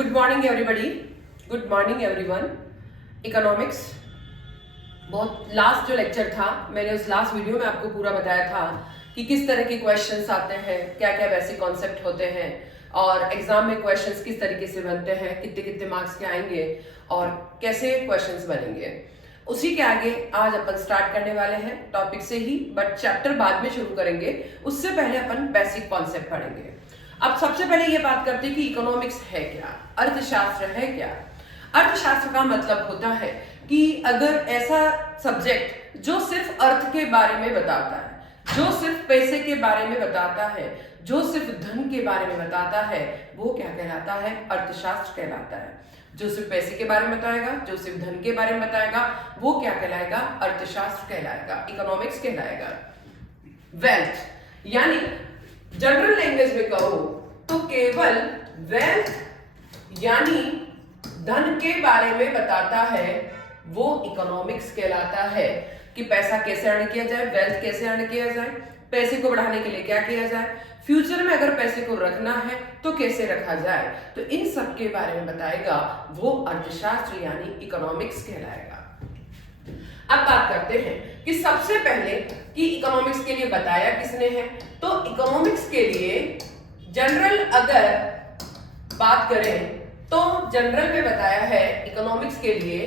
Good morning everybody, good morning everyone. Economics बहुत last जो lecture था, मैंने उस लास्ट वीडियो में आपको पूरा बताया था कि किस तरह के क्वेश्चंस आते हैं, क्या क्या वैसे कॉन्सेप्ट होते हैं और एग्जाम में क्वेश्चंस किस तरीके से बनते हैं, कितने कितने मार्क्स के आएंगे और कैसे क्वेश्चंस बनेंगे। उसी के आगे आज अपन स्टार्ट करने वाले हैं टॉपिक से ही, बट चैप्टर बाद में शुरू करेंगे। उससे पहले अपन बेसिक कॉन्सेप्ट पढ़ेंगे। अब सबसे पहले ये बात करते हैं कि इकोनॉमिक्स है क्या, अर्थशास्त्र है क्या। अर्थशास्त्र का मतलब होता है कि अगर ऐसा सब्जेक्ट जो सिर्फ अर्थ के बारे में बताता है, जो सिर्फ पैसे के बारे में बताता है, जो सिर्फ धन के बारे में बताता है, वो क्या कहलाता है? अर्थशास्त्र कहलाता है। जो सिर्फ पैसे के बारे में बताएगा, जो सिर्फ धन के बारे में बताएगा, वो क्या कहलाएगा? अर्थशास्त्र कहलाएगा, इकोनॉमिक्स कहलाएगा। वेल्थ यानी जनरल लैंग्वेज में कहो तो केवल वेल्थ यानी धन के बारे में बताता है, वो इकोनॉमिक्स कहलाता है। कि पैसा कैसे अर्न किया जाए, वेल्थ कैसे अर्न किया जाए, पैसे को बढ़ाने के लिए क्या किया जाए, फ्यूचर में अगर पैसे को रखना है तो कैसे रखा जाए, तो इन सब के बारे में बताएगा, वो अर्थशास्त्र यानी इकोनॉमिक्स कहलाएगा। अब बात करते हैं कि सबसे पहले कि इकोनॉमिक्स के लिए बताया किसने है। तो इकोनॉमिक्स के लिए जनरल अगर बात करें तो जनरल में बताया है इकोनॉमिक्स के लिए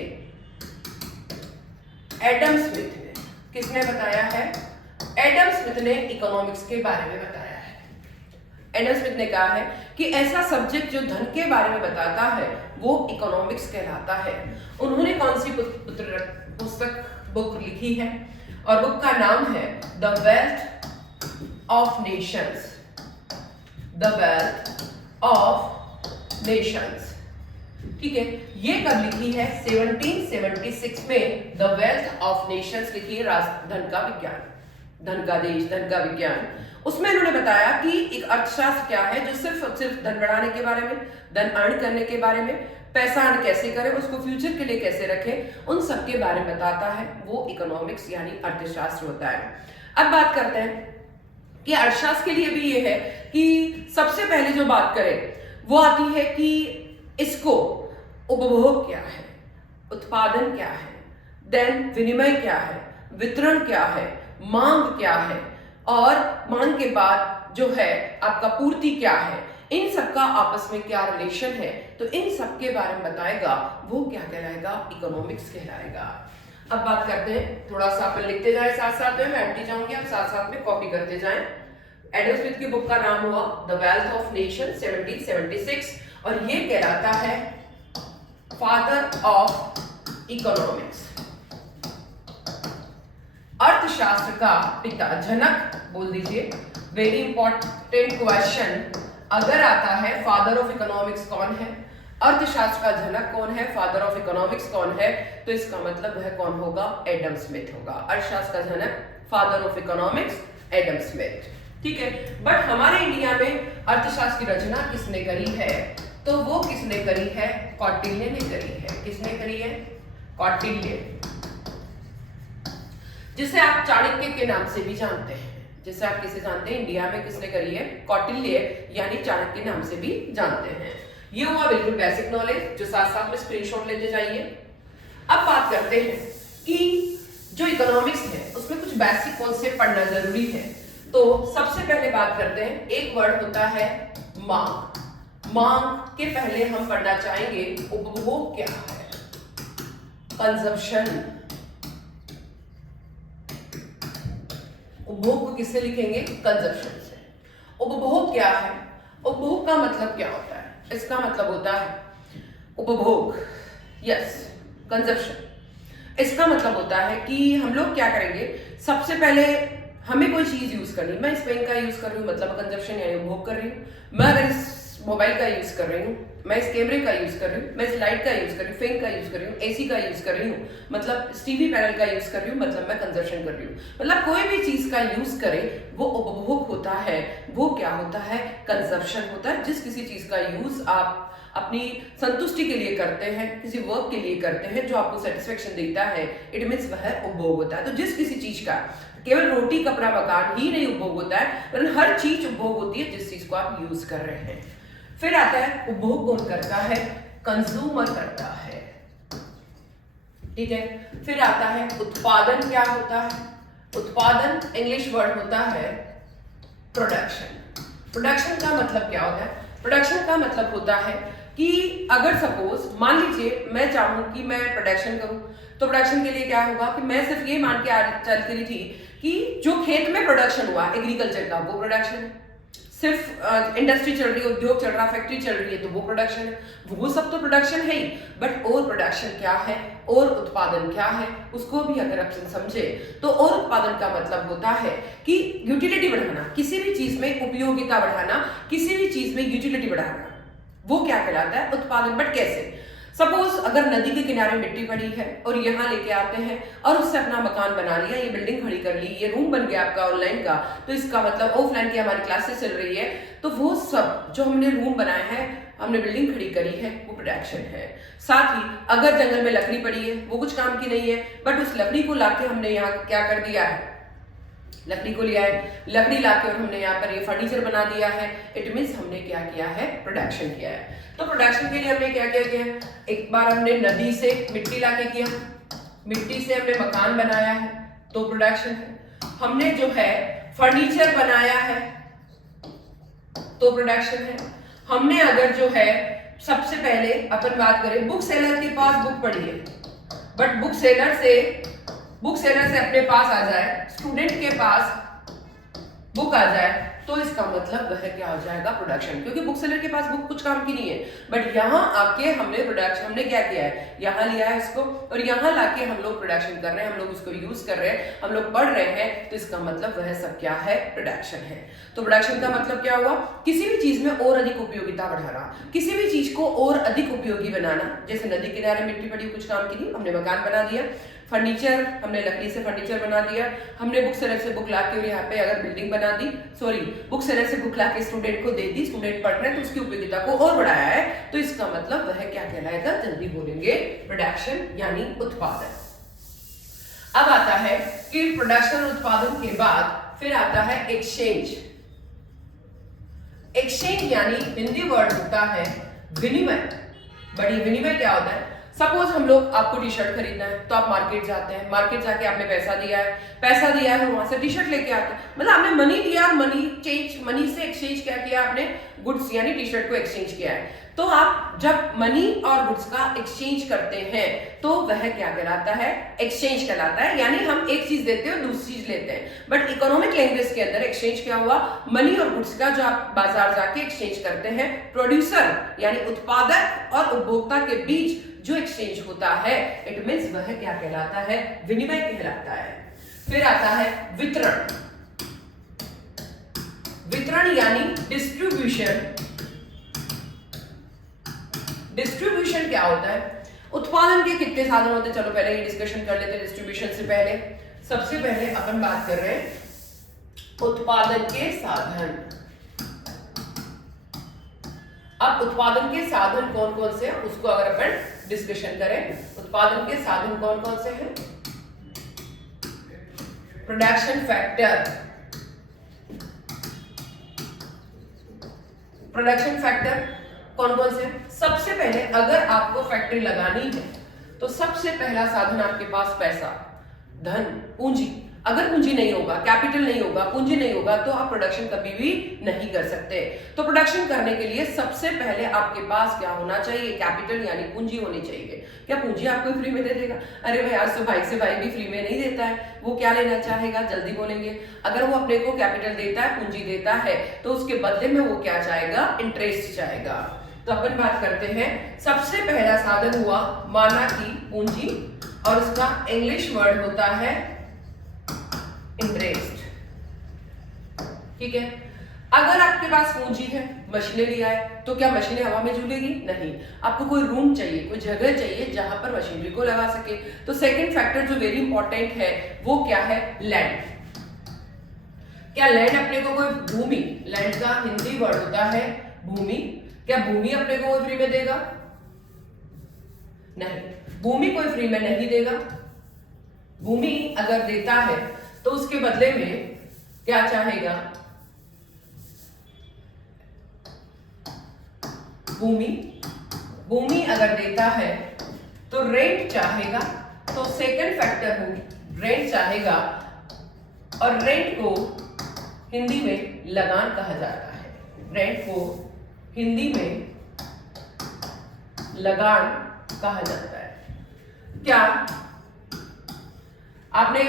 एडम स्मिथ ने। किसने बताया है? एडम स्मिथ ने इकोनॉमिक्स के बारे में बताया है। एडम स्मिथ ने कहा है कि ऐसा सब्जेक्ट जो धन के बारे में बताता है वो इकोनॉमिक्स कहलाता है। उन्होंने कौन सी पुस्तक बुक लिखी है और बुक का नाम है the wealth of Nations. The wealth of Nations, ठीक है। ये कब लिखी है? 1776 में द वेल्थ ऑफ नेशंस लिखी है। धन का विज्ञान, धन का देश, धन का विज्ञान। उसमें इन्होंने बताया कि एक अर्थशास्त्र क्या है जो सिर्फ धन बढ़ाने के बारे में, धन अर्न करने के बारे में, पैसा अर्न कैसे करें, उसको फ्यूचर के लिए कैसे रखें, उन सब के बारे में बताता है, वो इकोनॉमिक्स यानी अर्थशास्त्र होता है। अब बात करते हैं कि अर्थशास्त्र के लिए भी ये है कि सबसे पहले जो बात करें वो आती है कि इसको उपभोग क्या है, उत्पादन क्या है, देन विनिमय क्या है, वितरण क्या है, मांग क्या है, और मांग के बाद जो है आपका पूर्ति क्या है, इन सब का आपस में क्या रिलेशन है, तो इन सब के बारे में बताएगा, वो क्या कहलाएगा? इकोनॉमिक्स कहलाएगा। अब बात करते हैं, थोड़ा सा अपन लिखते जाए साथ साथ में, मैं हटती जाऊंगी, आप साथ साथ में कॉपी करते जाएं। एडम स्मिथ की बुक का नाम हुआ द वेल्थ ऑफ नेशन 1776 और ये कहलाता है फादर ऑफ इकोनॉमिक्स, अर्थशास्त्र का पिता, जनक बोल दीजिए। वेरी इंपॉर्टेंट क्वेश्चन अगर आता है, फादर ऑफ इकोनॉमिक्स कौन है, अर्थशास्त्र का जनक कौन है, फादर ऑफ इकोनॉमिक्स कौन है, तो इसका मतलब वह कौन होगा? एडम स्मिथ होगा। अर्थशास्त्र का जनक, father of economics, Adam Smith, ठीक है। बट हमारे इंडिया में अर्थशास्त्र की रचना किसने करी है? तो वो किसने करी है? कौटिल्य ने करी है। किसने करी है? कौटिल्य, जिसे आप चाणक्य के नाम से भी जानते हैं। जिसे आप किसे जानते हैं इंडिया में? किसने करी है? कौटिल्य यानी चाणक्य के नाम से भी जानते हैं। ये हुआ बिल्कुल बेसिक नॉलेज, जो साथ साथ में स्क्रीनशॉट लेते जाइए। अब बात करते हैं कि जो इकोनॉमिक्स है उसमें कुछ बेसिक कॉन्सेप्ट पढ़ना जरूरी है। तो सबसे पहले बात करते हैं, एक वर्ड होता है मांग। मांग के पहले हम पढ़ना चाहेंगे उपभोग क्या है, कंजप्शन। उपभोग को किससे लिखेंगे? कंजप्शन से। उपभोग क्या है? उपभोग का मतलब क्या होता है? इसका मतलब होता है उपभोग, यस, कंजप्शन। इसका मतलब होता है कि हम लोग क्या करेंगे, सबसे पहले हमें कोई चीज यूज करनी, मैं इस पेन का यूज कर रही हूँ मतलब कंजप्शन यानी उपभोग कर रही हूँ। मैं अगर इस मोबाइल का यूज कर रही हूँ, मैं इस कैमरे का यूज कर रही हूँ, मैं इस लाइट का यूज कर रही हूँ, फैन का यूज कर रही हूँ, एसी का यूज कर रही हूँ, मतलब टीवी पैनल का यूज कर रही हूँ, मतलब मैं कंजप्शन कर रही हूँ। मतलब कोई भी चीज का यूज करें वो उपभोग होता है, वो क्या होता है? कंजप्शन होता है। जिस किसी चीज का यूज आप अपनी संतुष्टि के लिए करते हैं, किसी वर्क के लिए करते हैं जो आपको सेटिस्फेक्शन देता है, इट मीन्स वह उपभोग होता है। तो जिस किसी चीज का, केवल रोटी कपड़ा मकान ही नहीं उपभोग होता है, वरन हर चीज उपभोग होती है जिस चीज को आप यूज कर रहे हैं। फिर आता है उपभोग कौन करता है, कंज्यूमर करता है, ठीक है। फिर आता है उत्पादन क्या होता है, उत्पादन इंग्लिश वर्ड होता है प्रोडक्शन। प्रोडक्शन का मतलब क्या होता है, प्रोडक्शन का मतलब होता है कि अगर सपोज मान लीजिए मैं चाहूं कि मैं प्रोडक्शन करूं, तो प्रोडक्शन के लिए क्या होगा कि मैं सिर्फ ये मान के चल रही थी कि जो खेत में प्रोडक्शन हुआ एग्रीकल्चर का वो प्रोडक्शन है, सिर्फ इंडस्ट्री चल रही है, उद्योग चल रहा, फैक्ट्री चल रही है तो वो प्रोडक्शन है, वो सब तो प्रोडक्शन है ही, बट और प्रोडक्शन क्या है और उत्पादन क्या है उसको भी अगर आप समझे तो और उत्पादन का मतलब होता है कि यूटिलिटी बढ़ाना, किसी भी चीज में उपयोगिता बढ़ाना, किसी भी चीज में यूटिलिटी बढ़ाना, वो क्या कहलाता है उत्पादन। बट कैसे, सपोज अगर नदी के किनारे मिट्टी पड़ी है और यहाँ लेके आते हैं और उससे अपना मकान बना लिया, ये बिल्डिंग खड़ी कर ली, ये रूम बन गया आपका ऑनलाइन का, तो इसका मतलब ऑफलाइन की हमारी क्लासेस चल रही है, तो वो सब जो हमने रूम बनाया है, हमने बिल्डिंग खड़ी करी है, वो प्रोडक्शन है। साथ ही अगर जंगल में लकड़ी पड़ी है, वो कुछ काम की नहीं है, बट उस लकड़ी को लाके हमने यहाँ क्या कर दिया है, लकड़ी को लिया है, लकड़ी लाके और हमने यहाँ पर ये फर्नीचर बना दिया है, इट मीन्स हमने क्या किया है, प्रोडक्शन किया है। तो प्रोडक्शन के लिए हमने क्या क्या किया, एक बार हमने नदी से मिट्टी लाके किया, मिट्टी से हमने मकान बनाया है तो प्रोडक्शन है, हमने जो है फर्नीचर बनाया है तो प्रोडक्शन है, हमने अगर जो है सबसे पहले अपन बात करें बुक सेलर के पास बुक पढ़ी है, बट बुक सेलर से अपने पास आ जाए, स्टूडेंट के पास बुक आ जाए, तो इसका मतलब वह क्या हो जाएगा, प्रोडक्शन, क्योंकि बुक सेलर के पास बुक कुछ काम की नहीं है, बट यहाँ आके हमने प्रोडक्शन, हमने क्या किया है, यहाँ लिया है इसको और यहाँ लाके हम लोग प्रोडक्शन कर रहे हैं, हम लोग उसको यूज कर रहे हैं, हम लोग पढ़ रहे हैं, तो इसका मतलब वह सब क्या है, प्रोडक्शन है। तो प्रोडक्शन का मतलब क्या हुआ, किसी भी चीज में और अधिक उपयोगिता बढ़ाना, किसी भी चीज को और अधिक उपयोगी बनाना, जैसे नदी किनारे मिट्टी पड़ी कुछ काम की नहीं, हमने मकान बना दिया, फर्नीचर हमने लकड़ी से फर्नीचर बना दिया, हमने बुक सेलर से बुक लाके और यहाँ पे अगर बिल्डिंग बना दी, सॉरी बुक सेलर से बुक लाके स्टूडेंट को दे दी, स्टूडेंट पढ़ रहे हैं तो उसकी उपयोगिता को और बढ़ाया है, तो इसका मतलब वह क्या कहलाएगा, जल्दी बोलेंगे प्रोडक्शन यानी उत्पादन। अब आता है कि प्रोडक्शन उत्पादन के बाद फिर आता है एक्सचेंज। एक्सचेंज यानी हिंदी वर्ड होता है विनिमय। बड़ी विनिमय क्या होता है, सपोज हम लोग, आपको टी शर्ट खरीदना है तो आप मार्केट जाते हैं, मार्केट जाके आपने पैसा दिया है वहां से टी शर्ट लेके आते हैं, मतलब आपने मनी दिया, मनी से एक्सचेंज क्या किया आपने, गुड्स यानी टी शर्ट को एक्सचेंज किया है। तो आप जब मनी और गुड्स का एक्सचेंज करते हैं तो वह क्या कहलाता है, एक्सचेंज कहलाता है, यानी हम एक चीज देते हैं और दूसरी चीज लेते हैं। बट इकोनॉमिक लैंग्वेज के अंदर एक्सचेंज क्या हुआ, मनी और गुड्स का जो आप बाजार जाके एक्सचेंज करते हैं, प्रोड्यूसर यानी उत्पादक और उपभोक्ता के बीच जो एक्सचेंज होता है, इट मींस वह क्या कहलाता है, विनिमय कहलाता है। फिर आता है वितरण। वितरण यानी डिस्ट्रीब्यूशन। डिस्ट्रीब्यूशन क्या होता है, उत्पादन के कितने साधन होते हैं, चलो पहले ये डिस्कशन कर लेते हैं। डिस्ट्रीब्यूशन से पहले सबसे पहले अपन बात कर रहे हैं उत्पादन के साधन। अब उत्पादन के साधन कौन कौन से हैं उसको अगर अपन डिस्कशन करें, उत्पादन के साधन कौन कौन से हैं, प्रोडक्शन फैक्टर। प्रोडक्शन फैक्टर कौन कौन से, सबसे पहले अगर आपको फैक्ट्री लगानी है तो सबसे पहला साधन आपके पास पैसा, धन, पूंजी। अगर पूंजी नहीं होगा, कैपिटल नहीं होगा, पूंजी नहीं होगा तो आप प्रोडक्शन कभी भी नहीं कर सकते। तो प्रोडक्शन करने के लिए सबसे पहले आपके पास क्या होना चाहिए, कैपिटल यानी पूंजी होनी चाहिए। क्या पूंजी आपको फ्री में दे देगा, अरे भाई आज तो भाई से भाई भी फ्री में नहीं देता है, वो क्या लेना चाहेगा, जल्दी बोलेंगे। अगर वो अपने को कैपिटल देता है, पूंजी देता है, तो उसके बदले में वो क्या चाहेगा, इंटरेस्ट चाहेगा। तो अपन बात करते हैं, सबसे पहला साधन हुआ माना की पूंजी, और उसका इंग्लिश वर्ड होता है इंटरेस्ट, ठीक है। अगर आपके पास पूंजी है, मशीनें लिया है, तो क्या मशीनें हवा में झूलेगी, नहीं। आपको कोई रूम चाहिए, कोई जगह चाहिए जहां पर मशीनरी को लगा सके। तो सेकंड फैक्टर जो वेरी इंपॉर्टेंट है वो क्या है, लैंड। क्या लैंड अपने को कोई, भूमि, लैंड का हिंदी वर्ड होता है भूमि। क्या भूमि अपने को कोई फ्री में देगा, नहीं, भूमि कोई फ्री में नहीं देगा। भूमि अगर देता है तो उसके बदले में क्या चाहेगा, भूमि, भूमि अगर देता है तो रेंट चाहेगा, तो सेकंड फैक्टर होगी रेंट चाहेगा, और रेंट को हिंदी में लगान कहा जाता है। रेंट को हिंदी में लगान कहा जाता है। क्या आपने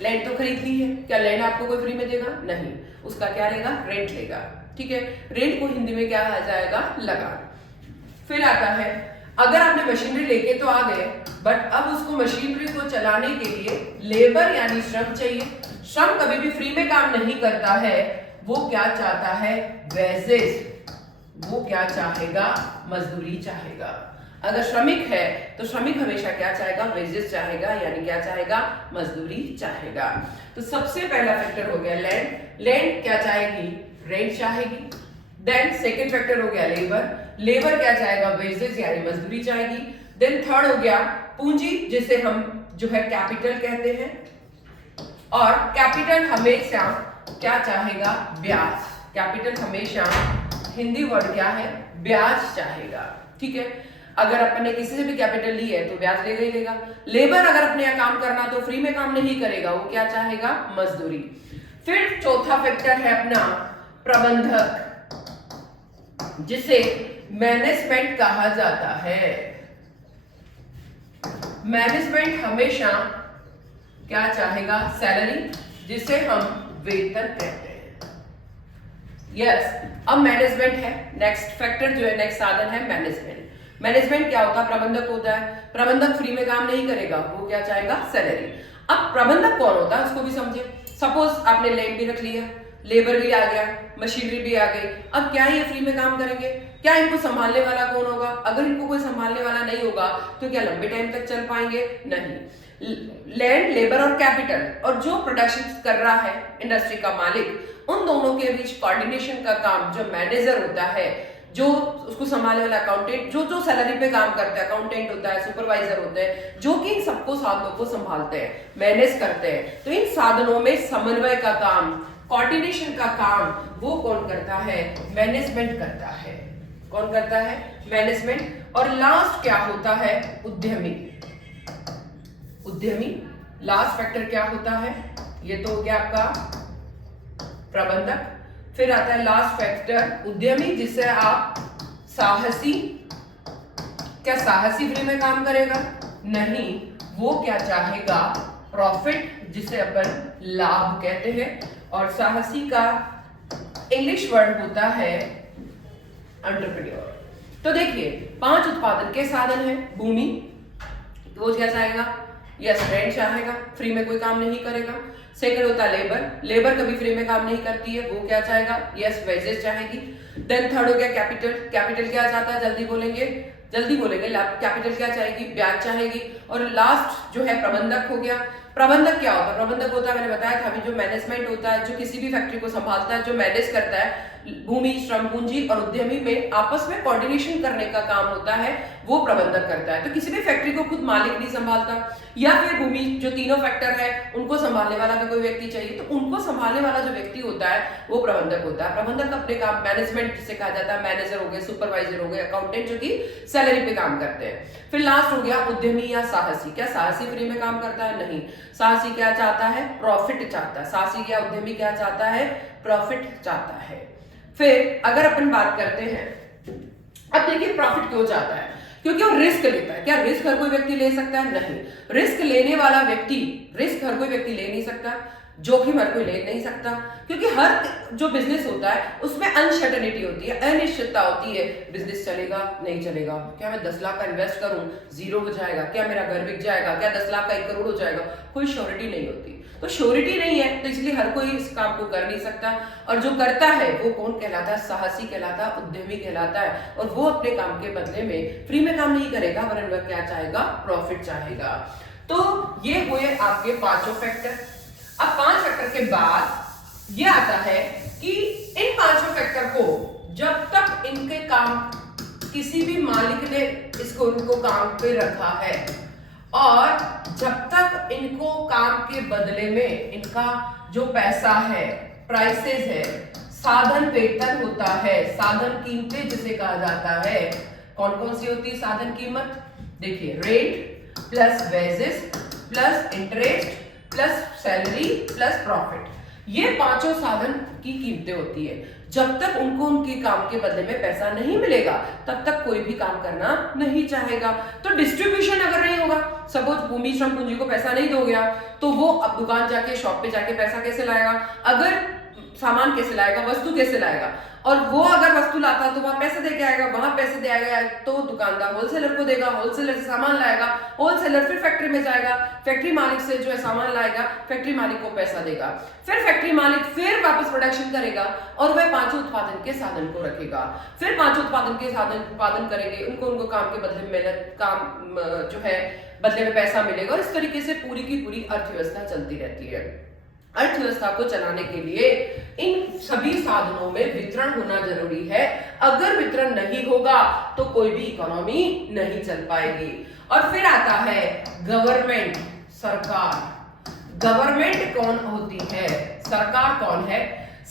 लैंड तो खरीद ली है, क्या लैंड आपको कोई फ्री में देगा? नहीं, उसका क्या लेगा? रेंट लेगा। ठीक है, रेंट को हिंदी में क्या कहा जाएगा? लगान। फिर आता है, अगर आपने मशीनरी लेके तो आ गए, बट अब उसको मशीनरी को चलाने के लिए लेबर यानी श्रम चाहिए। श्रम कभी भी फ्री में काम नहीं करता है, वो क्या चाहता है? वेजेस। वो क्या चाहेगा? मजदूरी चाहेगा। अगर श्रमिक है तो श्रमिक हमेशा क्या चाहेगा? वेजेस चाहेगा, यानी क्या चाहेगा? मजदूरी चाहेगा। तो सबसे पहला फैक्टर हो गया लैंड। लैंड क्या चाहेगी? रेंट चाहेगी। देन सेकंड फैक्टर हो गया लेबर। लेबर क्या चाहेगा? वेजेस यानी मजदूरी चाहेगी। देन थर्ड हो गया पूंजी, जिसे हम जो है कैपिटल कहते हैं, और कैपिटल हमेशा क्या चाहेगा? ब्याज। कैपिटल हमेशा हिंदी वर्ड क्या है? ब्याज चाहेगा। ठीक है, अगर अपन ने किसी से भी कैपिटल ली है तो ब्याज लेगा ही लेगा। लेबर अगर अपने यहाँ काम करना तो फ्री में काम नहीं करेगा, वो क्या चाहेगा? मजदूरी। फिर चौथा फैक्टर है अपना प्रबंधक, जिसे मैनेजमेंट कहा जाता है। मैनेजमेंट हमेशा क्या चाहेगा? सैलरी, जिसे हम वेतन कहते हैं। यस, अब मैनेजमेंट है नेक्स्ट फैक्टर, जो है नेक्स्ट साधन है मैनेजमेंट। मैनेजमेंट क्या होता है? प्रबंधक होता है। प्रबंधक फ्री में काम नहीं करेगा, वो क्या चाहेगा? सैलरी। अब प्रबंधक कौन होता है उसको भी समझे। सपोज आपने लैंड भी रख लिया, लेबर भी आ गया, मशीनरी भी आ गई, अब क्या ये फ्री में काम करेंगे? क्या इनको संभालने वाला कौन होगा? अगर इनको कोई संभालने वाला नहीं होगा तो क्या लंबे टाइम तक चल पाएंगे? नहीं। लैंड, लेबर और कैपिटल, और जो प्रोडक्शन कर रहा है इंडस्ट्री का मालिक, उन दोनों के बीच कोऑर्डिनेशन का काम जो मैनेजर होता है, जो उसको संभालने वाला अकाउंटेंट, जो सैलरी पे काम करता है, अकाउंटेंट होता है, सुपरवाइजर होते हैं, जो कि इन सबको साधनों को संभालते हैं, मैनेज करते हैं। तो इन साधनों में समन्वय का काम, कोऑर्डिनेशन का काम वो कौन करता है? मैनेजमेंट करता है। कौन करता है? मैनेजमेंट। और लास्ट क्या होता है? उद्यमी। उद्यमी लास्ट फैक्टर क्या होता है? ये तो हो गया आपका प्रबंधक। फिर आता है लास्ट फैक्टर उद्यमी, जिसे आप साहसी। क्या साहसी फ्री में काम करेगा? नहीं, वो क्या चाहेगा? प्रॉफिट, जिसे अपन लाभ कहते हैं। और साहसी का इंग्लिश वर्ड होता है एंटरप्रेन्योर। तो देखिए 5 उत्पादन के साधन है। भूमि, तो वो क्या चाहेगा? यस, रेंट चाहेगा, फ्री में कोई काम नहीं करेगा। सेकंड होता है लेबर। लेबर कभी फ्री में काम नहीं करती है, वो क्या चाहेगा? यस, वेजेस चाहेगी। देन थर्ड हो गया कैपिटल। कैपिटल क्या चाहता है? जल्दी बोलेंगे। कैपिटल क्या चाहेगी? ब्याज चाहेगी। और लास्ट जो है प्रबंधक हो गया। प्रबंधक क्या होता है? प्रबंधक होता है, मैंने बताया था अभी, जो मैनेजमेंट होता है, जो किसी भी फैक्ट्री को संभालता है, जो मैनेज करता है। भूमि, श्रम, पूंजी और उद्यमी में आपस में कोऑर्डिनेशन करने का काम होता है, वो प्रबंधक करता है। तो किसी भी फैक्ट्री को खुद मालिक नहीं संभालता, या फिर भूमि, जो तीनों फैक्टर है उनको संभालने वाला भी कोई व्यक्ति चाहिए, तो उनको संभालने वाला जो व्यक्ति होता है वो प्रबंधक होता है। प्रबंधक अपने काम, मैनेजमेंट जिसे कहा जाता है, मैनेजर हो गए, सुपरवाइजर हो गए, अकाउंटेंट, जो कि सैलरी पे काम करते हैं। फिर लास्ट हो गया उद्यमी या साहसी। क्या साहसी फ्री में काम करता है? नहीं। साहसी क्या चाहता है? प्रॉफिट चाहता है। साहसी या उद्यमी क्या चाहता है? प्रॉफिट चाहता है। फिर अगर अपन बात करते हैं, अब देखिए प्रॉफिट क्यों चाहता है? क्योंकि वो रिस्क लेता है। क्या रिस्क हर कोई व्यक्ति ले सकता है? नहीं। रिस्क लेने वाला व्यक्ति, रिस्क हर कोई व्यक्ति ले नहीं सकता, जोखिम हर कोई ले नहीं सकता, क्योंकि हर जो बिजनेस होता है उसमें अनसर्टेनिटी होती है, अनिश्चितता होती है। बिजनेस चलेगा नहीं चलेगा, क्या मैं 10 लाख का इन्वेस्ट करूं, जीरो हो जाएगा, क्या मेरा घर बिक जाएगा, क्या 10 लाख का 1 करोड़ हो जाएगा, कोई श्योरिटी नहीं होती। तो श्योरिटी नहीं है, तो इसलिए हर कोई इस काम को कर नहीं सकता, और जो करता है वो कौन कहलाता है? साहसी कहलाता है, उद्यमी कहलाता है। और वो अपने काम के बदले में फ्री में काम नहीं करेगा, वरन वह क्या चाहेगा? प्रॉफिट चाहेगा। तो ये हुए आपके 5 फैक्टर। अब 5 फैक्टर के बाद ये आता है कि इन 5 फैक्टर को जब तक इनके काम, किसी भी मालिक ने इसको उनको काम पे रखा है, और जब तक इनको काम के बदले में इनका जो पैसा है, प्राइसेस है, साधन वेतन होता है, साधन कीमतें जिसे कहा जाता है। कौन कौन सी होती है साधन कीमत? देखिए, rate plus wages plus interest plus salary plus profit, ये पांचों साधन की कीमतें होती है। जब तक उनको उनके काम के बदले में पैसा नहीं मिलेगा तब तक कोई भी काम करना नहीं चाहेगा। तो डिस्ट्रीब्यूशन अगर नहीं होगा, सपोज भूमि श्रम पूंजी को पैसा नहीं दोगे आप, तो वो अब दुकान जाके शॉप पे जाके पैसा कैसे लाएगा? अगर सामान कैसे लाएगा, वस्तु कैसे लाएगा? और वो अगर वस्तु लाता है तो वहां पैसे दे के आएगा, वहां पैसे दे आएगा तो दुकानदार होलसेलर को देगा, होलसेलर से सामान लाएगा, होलसेलर फिर फैक्ट्री में जाएगा, फैक्ट्री मालिक से जो है सामान लाएगा, फैक्ट्री मालिक को पैसा देगा, फिर फैक्ट्री मालिक फिर वापस प्रोडक्शन करेगा और वह पांचों उत्पादन के साधन को रखेगा। फिर पांचों उत्पादन के साधन उत्पादन करेंगे, उनको काम के बदले में मेहनत काम जो है बदले में पैसा मिलेगा और इस तरीके से पूरी की पूरी अर्थव्यवस्था चलती रहती है। अर्थव्यवस्था को चलाने के लिए इन सभी साधनों में वितरण होना जरूरी है। अगर वितरण नहीं होगा तो कोई भी इकोनॉमी नहीं चल पाएगी। और फिर आता है गवर्नमेंट, सरकार। गवर्नमेंट कौन होती है? सरकार कौन है?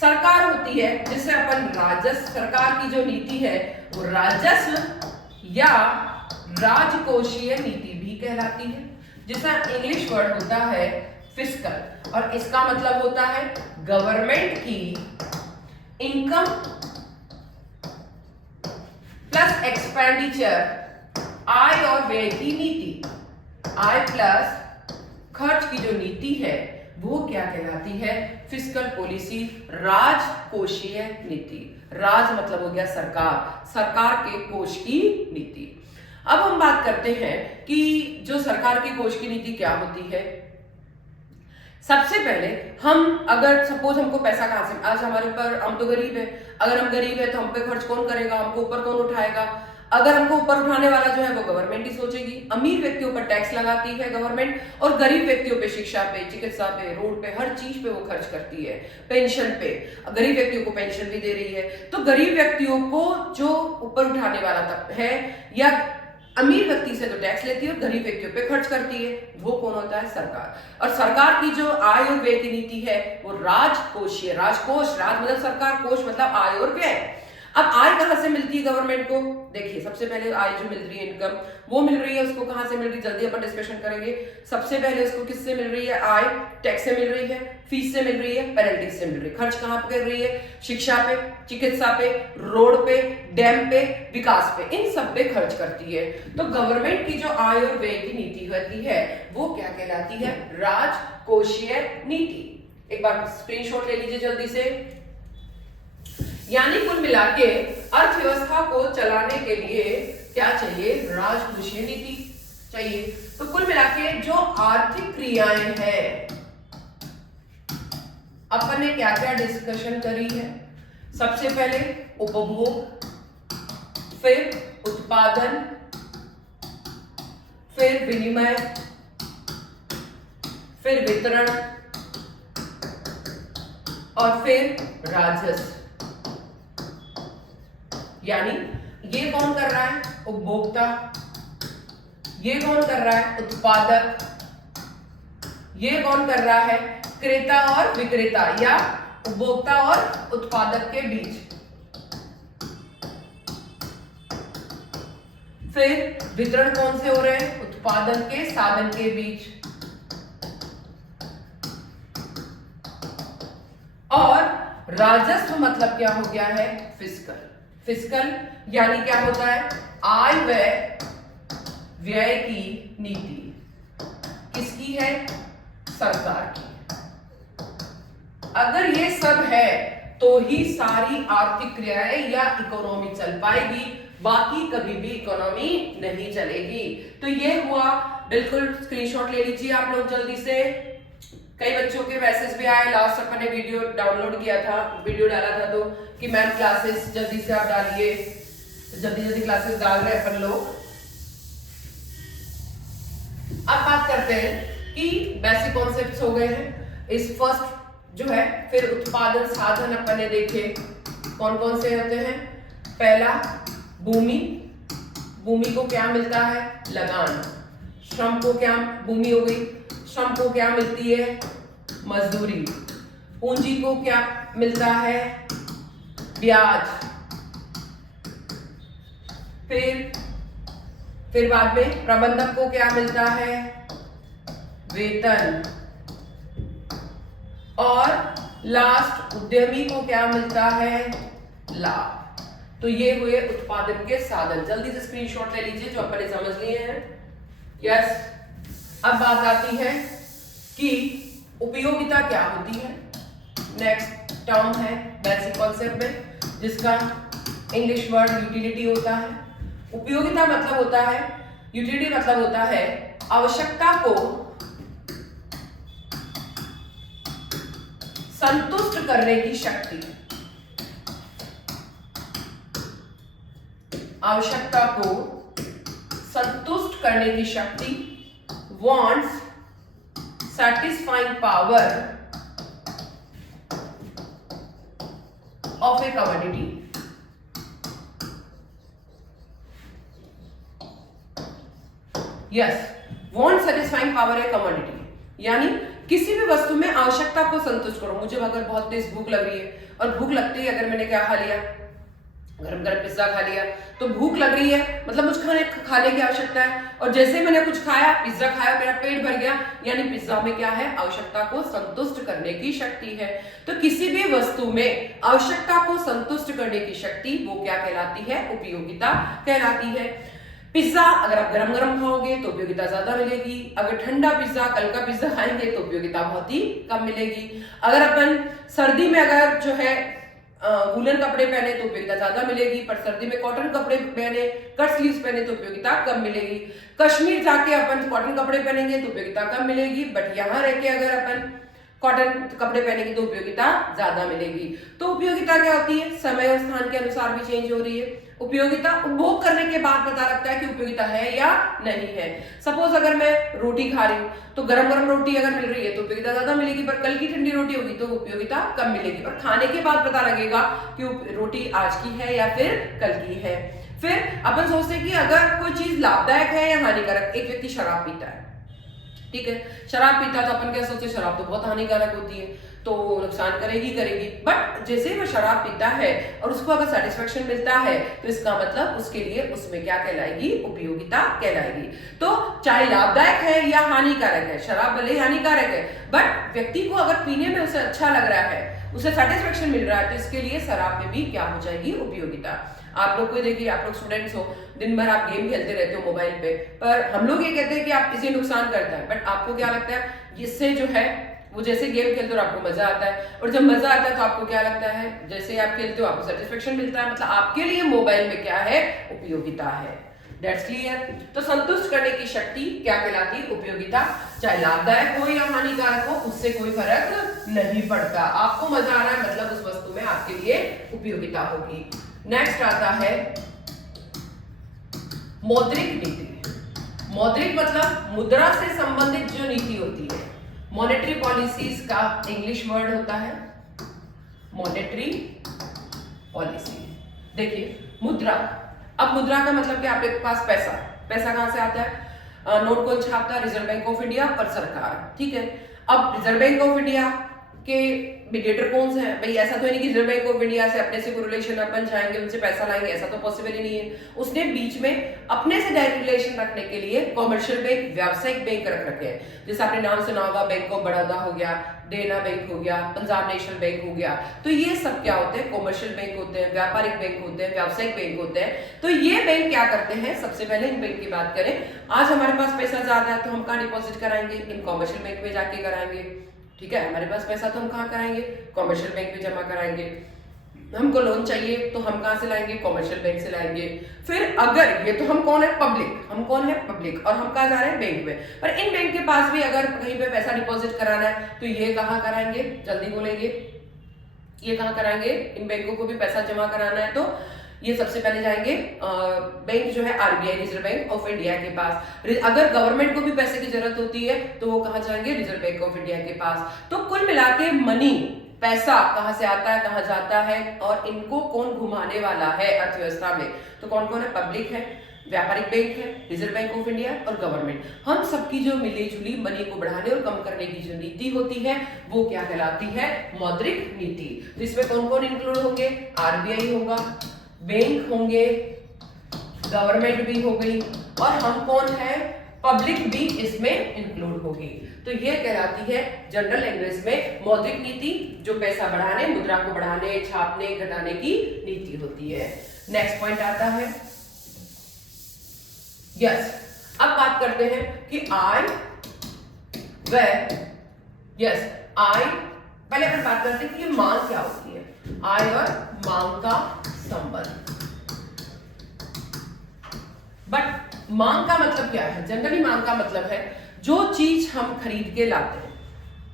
सरकार होती है जिसे अपन राजस्व, सरकार की जो नीति है वो राजस्व या राजकोषीय नीति भी कहलाती है, जिसका इंग्लिश वर्ड होता है फिस्कल, और इसका मतलब होता है गवर्नमेंट की इनकम प्लस एक्सपेंडिचर, आय और व्यय की नीति। आय प्लस खर्च की जो नीति है वो क्या कहलाती है? फिस्कल पॉलिसी, राजकोषीय नीति। राज मतलब हो गया सरकार, सरकार के कोष की नीति। अब हम बात करते हैं कि जो सरकार की कोष की नीति क्या होती है। सबसे पहले हम अगर सपोज हमको पैसा कहां से, आज हमारे ऊपर, हम तो गरीब है, अगर हम गरीब है तो हम पे खर्च कौन करेगा? हमको ऊपर कौन उठाएगा? अगर हमको ऊपर उठाने वाला जो है वो गवर्नमेंट ही सोचेगी। अमीर व्यक्तियों पर टैक्स लगाती है गवर्नमेंट और गरीब व्यक्तियों पे शिक्षा पे, चिकित्सा पे, रोड पे, हर चीज पे वो खर्च करती है। पेंशन पे, गरीब व्यक्तियों को पेंशन भी दे रही है। तो गरीब व्यक्तियों को जो ऊपर उठाने वाला तक है या अमीर व्यक्ति से तो टैक्स लेती है और गरीब व्यक्तियों पे खर्च करती है, वो कौन होता है? सरकार। और सरकार की जो आय और व्यय की नीति है वो राजकोषीय, राजकोष, राज मतलब सरकार, कोष मतलब आय और व्यय। अब आय कहां से मिलती है गवर्नमेंट को? देखिए, सबसे पहले आय जो मिल रही है, इनकम, वो मिल रही है, उसको कहां से मिल रही है जल्दी अपन डिस्कशन करेंगे। सबसे पहले उसको किससे मिल रही है? आय टैक्स से मिल रही है, फीस से मिल रही है, पेनल्टी से मिल रही है। खर्च कहां पे कर रही है? शिक्षा पे, चिकित्सा पे, रोड पे, डैम पे, विकास पे, इन सब पे खर्च करती है। तो गवर्नमेंट की जो आय और व्यय की नीति होती है वो क्या कहलाती है? राजकोषीय नीति। एक बार स्क्रीनशॉट ले लीजिए जल्दी से। यानी कुल मिला के अर्थव्यवस्था को चलाने के लिए क्या चाहिए? राजकोषीय नीति चाहिए। तो कुल मिला के जो आर्थिक क्रियाएं हैं, अपन ने क्या क्या डिस्कशन करी है? सबसे पहले उपभोग, फिर उत्पादन, फिर विनिमय, फिर वितरण और फिर राजस्व। यानी ये कौन कर रहा है? उपभोक्ता। ये कौन कर रहा है? उत्पादक। ये कौन कर रहा है? क्रेता और विक्रेता, या उपभोक्ता और उत्पादक के बीच। फिर वितरण कौन से हो रहे हैं? उत्पादन के साधन के बीच। और राजस्व मतलब क्या हो गया है? फिस्कल। फिस्कल यानी क्या होता है? आय व्यय की नीति। किसकी है? सरकार की। अगर ये सब है तो ही सारी आर्थिक क्रियाएं या इकोनॉमी चल पाएगी, बाकी कभी भी इकोनॉमी नहीं चलेगी। तो ये हुआ, बिल्कुल स्क्रीनशॉट ले लीजिए आप लोग जल्दी से। कई बच्चों के मैसेज भी आए, लास्ट अपन ने वीडियो डाउनलोड किया था, वीडियो डाला था, तो कि मैम क्लासेस जल्दी से आप डालिए, जल्दी क्लासेस डाल रहे हैं अपन लोग। अब बात करते हैं कि बेसिक कॉन्सेप्ट्स हो गए हैं। इस फर्स्ट जो है, फिर उत्पादन साधन अपन ने देखे कौन कौन से होते हैं। पहला भूमि, भूमि को क्या मिलता है? लगान। श्रम को क्या, भूमि हो गई, श्रम को क्या मिलती है? मजदूरी। पूंजी को क्या मिलता है? ब्याज, फिर बाद में प्रबंधक को क्या मिलता है, वेतन, और लास्ट उद्यमी को क्या मिलता है, लाभ। तो ये हुए उत्पादन के साधन। जल्दी से स्क्रीनशॉट ले लीजिए जो अपने समझ लिए हैं। यस, अब बात आती है कि उपयोगिता क्या होती है। नेक्स्ट टर्म है बेसिक कॉन्सेप्ट में, जिसका इंग्लिश वर्ड यूटिलिटी होता है। उपयोगिता मतलब होता है, यूटिलिटी मतलब होता है आवश्यकता को संतुष्ट करने की शक्ति, आवश्यकता को संतुष्ट करने की शक्ति, wants satisfying power of a commodity, yes, want satisfying power A commodity, यानी किसी भी वस्तु में आवश्यकता को संतुष्ट करो। मुझे अगर बहुत तेज भूख लग रही है और भूख लगते ही अगर मैंने क्या खा लिया, गरम गरम पिज्जा खा लिया, तो भूख लग रही है मतलब मुझे खाने की आवश्यकता है, और जैसे मैंने कुछ खाया, पिज्जा खाया, मेरा पेट भर गया, यानी पिज्जा में क्या है, आवश्यकता को संतुष्ट करने की शक्ति है। तो किसी भी वस्तु में आवश्यकता को संतुष्ट करने की शक्ति वो क्या कहलाती है, उपयोगिता कहलाती है। पिज्जा अगर आप गरम गरम खाओगे तो उपयोगिता ज्यादा मिलेगी, अगर ठंडा पिज्जा, कल का पिज्जा खाएंगे तो उपयोगिता बहुत ही कम मिलेगी। अगर अपन सर्दी में अगर जो है वूलन कपड़े पहने तो उपयोगिता ज्यादा मिलेगी, पर सर्दी में कॉटन कपड़े पहने, कट स्लीव्स पहने तो उपयोगिता कम मिलेगी। कश्मीर जाके अपन कॉटन कपड़े पहनेंगे तो उपयोगिता कम मिलेगी, बट यहाँ रह के अगर अपन कॉटन कपड़े पहनेंगे तो उपयोगिता ज्यादा मिलेगी। तो उपयोगिता क्या होती है, समय और स्थान के अनुसार भी चेंज हो रही है। उपयोगिता उपभोग करने के बाद पता लगता है कि उपयोगिता है या नहीं है। सपोज अगर मैं रोटी खा रही हूँ तो गरम गरम रोटी अगर मिल रही है तो उपयोगिता ज्यादा मिलेगी, पर कल की ठंडी रोटी होगी तो उपयोगिता कम मिलेगी। और खाने के बाद पता लगेगा कि रोटी आज की है या फिर कल की है। फिर अपन सोचते हैं कि अगर कोई चीज लाभदायक है या हानिकारक। एक व्यक्ति शराब पीता है, ठीक है, शराब पीता तो अपन क्या सोचते हैं, शराब तो बहुत हानिकारक होती है, तो नुकसान करेगी। बट जैसे वो शराब पीता है और उसको अगर सेटिस्फेक्शन मिलता है तो इसका मतलब उसके लिए उसमें क्या कहलाएगी, उपयोगिता कहलाएगी। तो चाहे लाभदायक है या हानिकारक है, शराब भले हानिकारक है, बट व्यक्ति को अगर पीने में उसे अच्छा लग रहा है, उसे सेटिस्फेक्शन मिल रहा है, तो इसके लिए शराब में भी क्या हो जाएगी, उपयोगिता। आप लोग को देखिए, आप लोग स्टूडेंट्स हो, दिन भर आप गेम खेलते रहते हो मोबाइल पे, पर हम लोग ये कहते हैं कि आप इसे नुकसान करता है, बट आपको क्या लगता है, इससे जो है वो जैसे गेम खेलते हो आपको मजा आता है, और जब मजा आता है तो आपको क्या लगता है, जैसे आप खेलते हो आपको सेटिस्फेक्शन मिलता है, मतलब आपके लिए मोबाइल में क्या है, उपयोगिता है। That's clear. तो संतुष्ट करने की शक्ति क्या कहलाती है, उपयोगिता। चाहे लाभदायक हो या हानिकारक हो, उससे कोई फर्क नहीं पड़ता। आपको मजा आ रहा है मतलब उस वस्तु में आपके लिए उपयोगिता होगी। नेक्स्ट आता है मौद्रिक नीति। मौद्रिक मतलब मुद्रा से संबंधित जो नीति होती है। मॉनेटरी पॉलिसीज का इंग्लिश वर्ड होता है मॉनेटरी पॉलिसी। देखिए मुद्रा, अब मुद्रा का मतलब कि आपके पास पैसा, पैसा कहां से आता है, नोट कौन छापता है, रिजर्व बैंक ऑफ इंडिया और सरकार, ठीक है। अब रिजर्व बैंक ऑफ इंडिया के मीडिएटर कौन से हैं, भाई ऐसा तो नहीं कि रिजर्व बैंक ऑफ इंडिया से अपने से कोई रिलेशन अपन जाएंगे उनसे पैसा लाएंगे, ऐसा तो पॉसिबल ही नहीं है। उसने बीच में अपने से डायरेक्ट रिलेशन रखने के लिए कॉमर्शियल बैंक, व्यावसायिक बैंक रख रखे हैं। जैसे आपने नाम सुना होगा, बैंक ऑफ बड़ौदा हो गया, देना बैंक हो गया, पंजाब नेशनल बैंक हो गया। तो ये सब क्या होते हैं, कॉमर्शियल बैंक होते हैं, व्यापारिक बैंक होते हैं, व्यावसायिक बैंक होते हैं। तो ये बैंक क्या करते हैं, सबसे पहले इन बैंक की बात करें, आज हमारे पास पैसा ज्यादा है तो हम कहाँ डिपॉजिट कराएंगे, इन कॉमर्शियल बैंक में जाके कराएंगे, ठीक है। हमारे पास पैसा तो हम कहाँ कराएंगे, कॉमर्शियल बैंक में जमा कराएंगे। हमको लोन चाहिए तो हम कहाँ से लाएंगे, कॉमर्शियल बैंक से लाएंगे। फिर अगर ये तो हम कौन है, पब्लिक, हम कौन है, पब्लिक, और हम कहाँ जा रहे हैं, बैंक में। पर इन बैंक के पास भी अगर कहीं पे पैसा डिपॉजिट कराना है तो ये कहाँ कराएंगे, जल्दी बोलेंगे, ये कहाँ कराएंगे, इन बैंकों को भी पैसा जमा कराना है तो ये सबसे पहले जाएंगे बैंक जो है RBI, reserve bank of India के पास। अगर गवर्नमेंट को भी पैसे की जरूरत होती है तो वो कहाँ जाएंगे, रिजर्व बैंक ऑफ इंडिया के पास। तो कुल मिला के मनी, पैसा कहाँ से आता है, कहाँ जाता है, और इनको कौन घुमाने वाला है अर्थव्यवस्था में, तो कौन कौन है? पब्लिक है, व्यापारिक बैंक है, रिजर्व बैंक ऑफ इंडिया और गवर्नमेंट। हम सबकी जो मिली जुली मनी को बढ़ाने और कम करने की जो नीति होती है वो क्या कहलाती है? मौद्रिक नीति। तो इसमें कौन कौन इंक्लूड होंगे? आरबीआई होगा, बैंक होंगे, गवर्नमेंट भी हो गई, और हम कौन है? पब्लिक भी इसमें इंक्लूड होगी। तो ये कहलाती है जनरल लैंग्वेज में मौद्रिक नीति, जो पैसा बढ़ाने, मुद्रा को बढ़ाने, छापने, घटाने की नीति होती है। नेक्स्ट पॉइंट आता है यस। अब बात करते हैं कि आय व यस आय, पहले अपन बात करते हैं कि ये मांग क्या होती है। आय और मांग का संबंध। बट मांग का मतलब क्या है? जनरली मांग का मतलब है जो चीज हम खरीद के लाते हैं,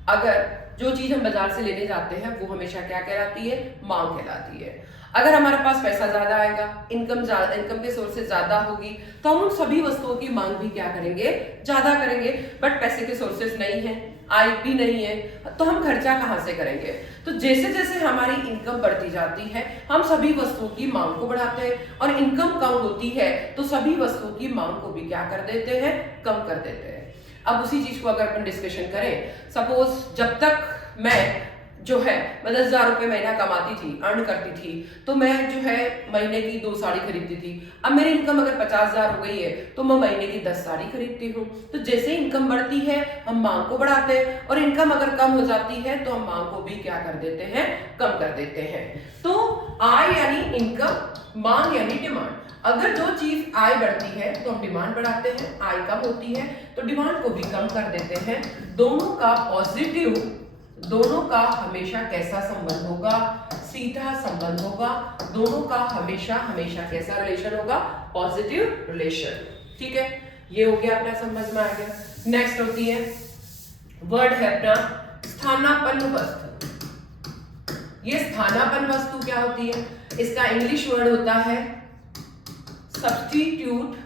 अगर जो चीज हम बाजार से लेने जाते हैं वो हमेशा क्या कहलाती है? मांग कहलाती है। अगर हमारे पास पैसा ज्यादा आएगा, इनकम के सोर्सेज ज्यादा होगी, तो हम उन सभी वस्तुओं की मांग भी क्या करेंगे? ज्यादा करेंगे। बट पैसे के सोर्सेज नहीं है, आय भी नहीं है, तो हम खर्चा कहां से करेंगे? तो जैसे जैसे हमारी इनकम बढ़ती जाती है हम सभी वस्तुओं की मांग को बढ़ाते हैं, और इनकम कम होती है तो सभी वस्तुओं की मांग को भी क्या कर देते हैं? कम कर देते हैं। अब उसी चीज को अगर अपन डिस्कशन करें, सपोज जब तक मैं जो है मैं 10,000 रुपए महीना कमाती थी, अर्न करती थी, तो मैं जो है महीने की 2 साड़ी खरीदती थी। अब मेरी इनकम अगर 50,000 हो गई है तो मैं महीने की 10 साड़ी खरीदती हूँ। तो जैसे इनकम बढ़ती है हम मांग को बढ़ाते हैं, और इनकम अगर कम हो जाती है तो हम मांग को भी क्या कर देते हैं? कम कर देते हैं। तो आय यानी इनकम, मांग यानी डिमांड। अगर जो चीज आय बढ़ती है तो हम डिमांड बढ़ाते हैं, आय कम होती है तो डिमांड को भी कम कर देते हैं। दोनों का पॉजिटिव, दोनों का हमेशा कैसा संबंध होगा? सीधा संबंध होगा। दोनों का हमेशा हमेशा कैसा रिलेशन होगा? Positive relation. ठीक है, ये हो गया, अपना समझ में आ गया। नेक्स्ट होती है वर्ड है अपना स्थानापन्न वस्तु। ये स्थानापन्न वस्तु क्या होती है? इसका इंग्लिश वर्ड होता है सब्स्टिट्यूट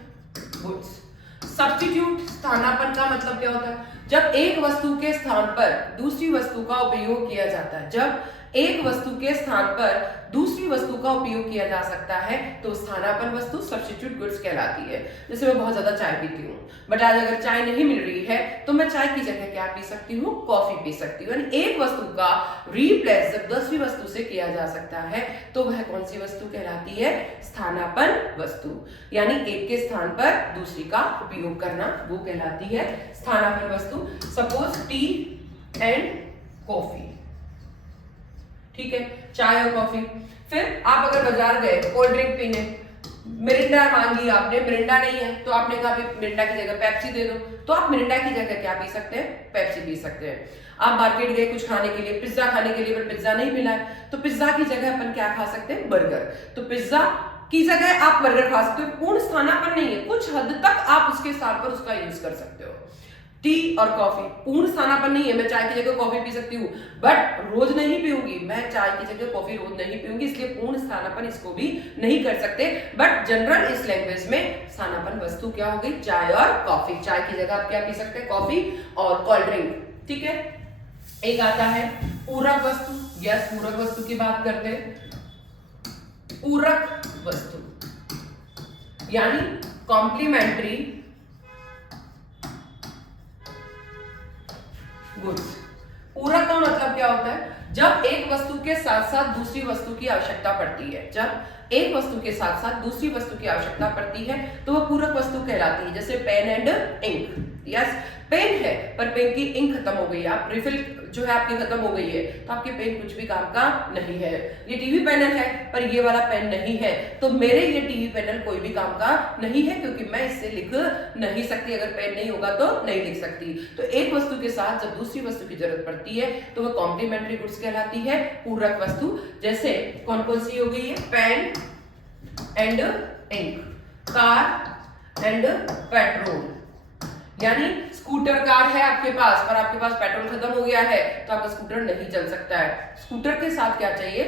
गुड्स। सब्स्टिट्यूट, स्थानापन्न का मतलब क्या होता है? जब एक वस्तु के स्थान पर दूसरी वस्तु का उपयोग किया जाता है, जब एक वस्तु के स्थान पर दूसरी वस्तु का उपयोग किया जा सकता है तो स्थानापन्न वस्तु सब्स्टिट्यूट गुड्स कहलाती है। जैसे मैं बहुत ज्यादा चाय पीती हूँ, बट आज अगर चाय नहीं मिल रही है तो मैं चाय की जगह क्या पी सकती हूँ? कॉफी पी सकती हूँ। यानी एक वस्तु का रिप्लेस जब दूसरी वस्तु से किया जा सकता है तो वह कौन सी वस्तु कहलाती है? स्थानापन्न वस्तु। यानी एक के स्थान पर दूसरी का उपयोग करना, वो कहलाती है स्थानापन्न वस्तु। सपोज टी एंड कॉफी, ठीक है, चाय और कॉफी। फिर आप अगर बाजार गए कोल्ड ड्रिंक पीने, मिरिंडा मांगी आपने, मिरिंडा नहीं है तो आपने कहा मिरिंडा की जगह पेप्सी दे दो, तो आप मिरिंडा की जगह क्या पी सकते हैं? पेप्सी पी सकते हैं। आप मार्केट गए कुछ खाने के लिए, पिज्जा खाने के लिए, बट पिज्जा नहीं मिला है तो पिज्जा की जगह अपन क्या खा सकते हैं? बर्गर। तो पिज्जा की जगह आप बर्गर खा सकते हो। पूर्ण स्थानापन्न नहीं है, कुछ हद तक आप उसके स्थान पर उसका यूज कर सकते हो। टी और कॉफी पूर्ण स्थानापन्न नहीं है। मैं चाय की जगह कॉफी पी सकती हूँ बट रोज नहीं पीऊंगी, मैं चाय की जगह कॉफी रोज नहीं पीऊंगी, इसलिए पूर्ण स्थानापन्न इसको भी नहीं कर सकते। बट जनरल इस लैंग्वेज में स्थानापन्न वस्तु क्या हो गई? चाय और कॉफी। चाय की जगह आप क्या पी सकते हैं? कॉफी और कोल्ड ड्रिंक। ठीक है, एक आता है पूरक वस्तु। यस, पूरक वस्तु की बात करते हैं। पूरक वस्तु यानी कॉम्प्लीमेंट्री गुड्स। पूरक का मतलब क्या होता है? जब एक वस्तु के साथ साथ दूसरी वस्तु की आवश्यकता पड़ती है, जब एक वस्तु के साथ साथ दूसरी वस्तु की आवश्यकता पड़ती है तो वह पूरक वस्तु कहलाती है। जैसे pen and ink. Yes, pen है पर पेन की इंक खत्म हो गई है, आप रिफिल जो है आपकी खत्म हो गई है तो आपके पेन कुछ भी काम का नहीं है। ये टीवी पैनल है पर ये वाला पेन नहीं है तो मेरे ये टीवी पैनल कोई भी काम का नहीं है, क्योंकि मैं इससे लिख नहीं सकती। अगर पेन नहीं होगा तो नहीं लिख सकती। तो एक वस्तु के साथ जब दूसरी वस्तु की जरूरत पड़ती है तो वह कॉम्प्लीमेंट्री गुड्स कहलाती है, पूरक वस्तु। जैसे कौन कौन सी हो गई है? Pen and ink, car and petrol. यानी स्कूटर कार है आपके पास पर आपके पास पेट्रोल खत्म हो गया है तो आपका स्कूटर नहीं चल सकता है। स्कूटर के साथ क्या चाहिए?